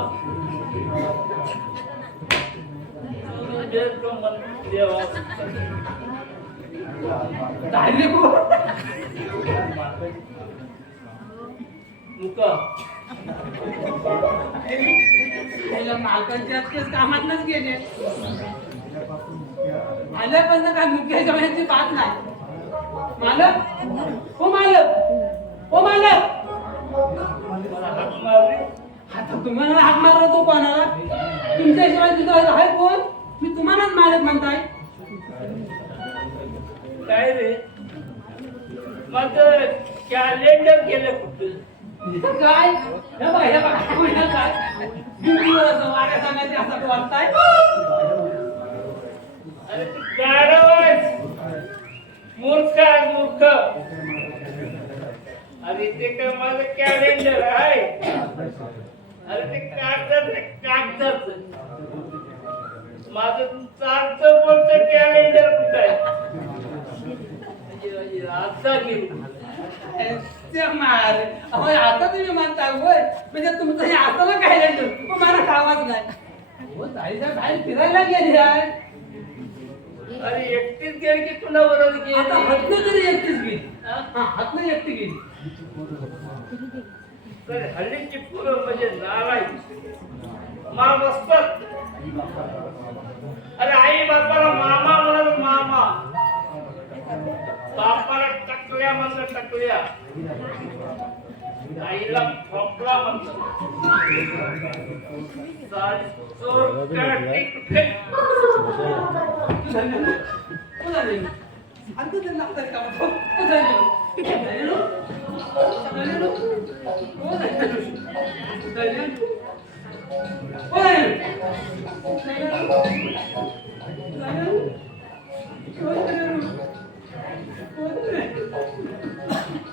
देवा मुका मालकांचे आजकाल कामातच गेले आल्यापर्यंत काय मुख्य जेवणाची बात नाही मालक ओ मालक ओ मालक मला हात मारली आता तुम्हाला हात मारला तो कोणाला तुमच्याशिवाय तुझा आहे कोण मी तुम्हालाच मालक म्हणताय काय रे माझं कॅलेंडर गेलं कुठं काय हे बघा काय ड्युटीवर असं वाऱ्या सांगायचे असं वाटताय अरे तू गाढव मूर्ख आहे मूर्ख अरे ते काय माझं कॅलेंडर आहे अरे ते कागदाच माझं चालतं बोलतं कॅलेंडर कुठं आहे आता गेलो आता तुम्ही म्हणताय होय म्हणजे तुमचं हे असलं काय मला कामाच नाही हो जायच्या बाहेर फिरायला गेली आहे अरे एकटीच गेली की तुला बरोबर आता गेली हातनं तरी एकटीच गेली हातनं एकटी गेली तर हल्लीची पोरं म्हणजे नाराय माम असतात अरे आई बापाला मामा म्हणत मामा बापाला टकल्या म्हणतात टकल्या आईला खोकला म्हणतात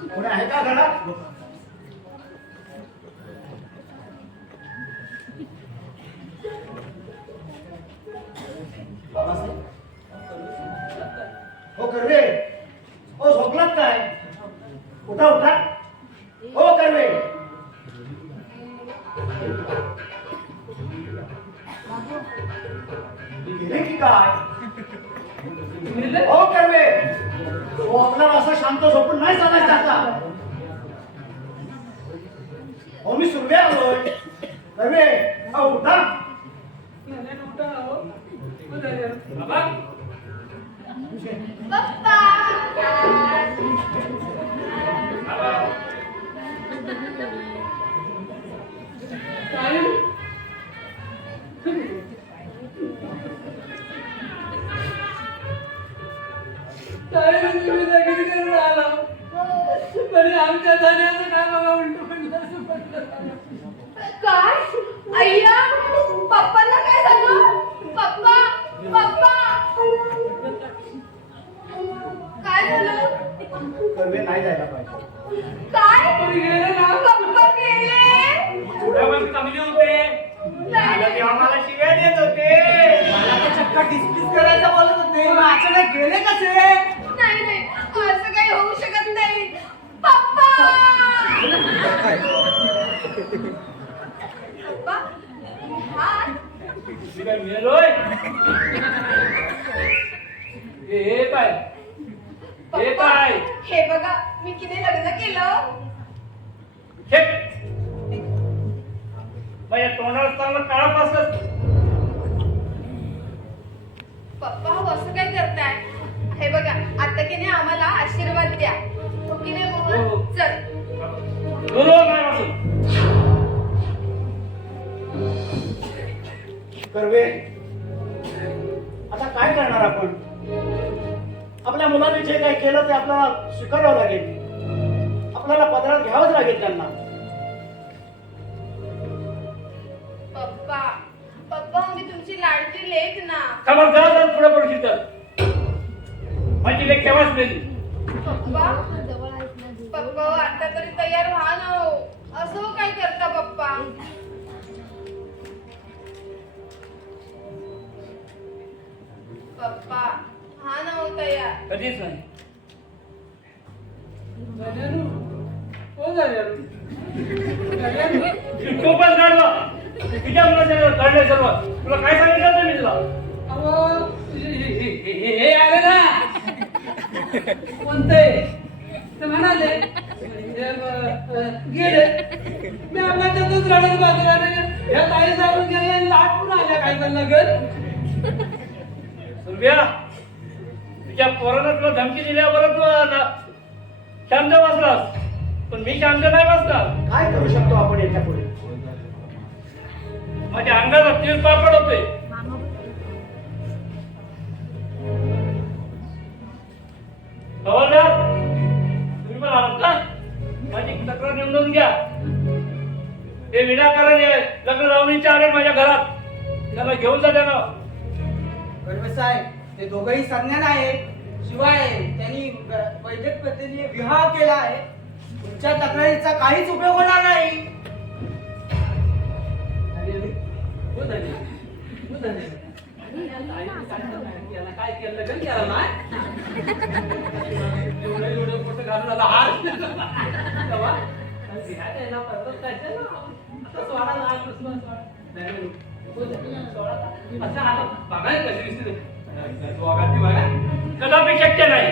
कोणी आहे का घरात हो कर्वे हो झोपलात काय उठा उठा हो कर्वे गेले की काय हो कर्वे हो आपल्याला असं शांत झोपून नाही चालायचं आता हो मी सुरवे आलोय कर्वे हो उठा बाबा पप्पा आमच्या जाण्याचं काय बाबा उलट काय अय्या पप्पांना काय सांगू पप्पा पप्पा काय झालं कर्वे नाही जायला पाहिजे काय पप्पा गेले चांगले होते आलं ते आम्हाला शिव्या देत होते. मला तर चक्का डिस्मिस करायचं बोलत होते मग अचानक गेले कसे नाही नाही असं काही होऊ शकत नाही पप्पा पप्पा हा मी काय मेलोय? हे काय हे पप्पा काय हे बघा मी किती लग्न केलं हे माझ्या तोंडावर चांगलं काळा पासलं. पप्पा हो असं काय करताय हे बघा आता की नाही आम्हाला आशीर्वाद द्या हो की नाही हो. मोहन चल बरोबर नाही वाचून. कर्वे आता काय करणार आपण आपल्या मुलाने जे काही केलं ते आपल्याला स्वीकारावं लागेल आपल्याला पदरात घ्यावंच लागेल त्यांना पप्पा पप्पा मी तुमची लाडकी लेक ना खबरदार जर पुढे पडशील तर माझी लेख केव्हाच नाही. पप्पा पप्पा हो, आता तरी तयार व्हा ना हो असं हो काय करता पप्पा पप्पा हा ना हो तयार कधीच नाही. झाल्यानु हो झाल्यानु खूपच काढलं तुझ्या मुलाच्या काढलंय सर्व. तुला काय सांगितलं होतं मी तुला? अहो हे आले ना कोणते ते म्हणाले गेले मी आपल्या त्यातच रडत बाजूला ह्या ताई जाऊन गेले आणि लाट पुन्हा आल्या काय त्यांना घर सुरभ्या तुझ्या पोरानं तुला धमकी दिल्यावर तू शांत बसलास पण मी शांत नाही बसणार. काय करू शकतो आपण याच्या पुढे माझ्या अंगाला तीळ पापड होते. हवालदार तुम्ही मला आणता माझी तक्रार निवडून घ्या. हे विनाकारण लग्न लावणीचे आले माझ्या घरात त्याला घेऊन जा त्यांना. साहेब ते दोघंही संज्ञान आहेत शिवाय त्यांनी वैदिक पद्धतीने विवाह केला आहे तुमच्या तक्रारीचा काहीच उपयोग होणार नाही याला काय केलं लग्न केलं ना एवढं एवढं मोठं घालून आला हार तेव्हा घ्या त्याला परत जायचं ना आता सोळा लहान बसून असं आता बघायला कशी दिसते बघा कदापि शक्य नाही.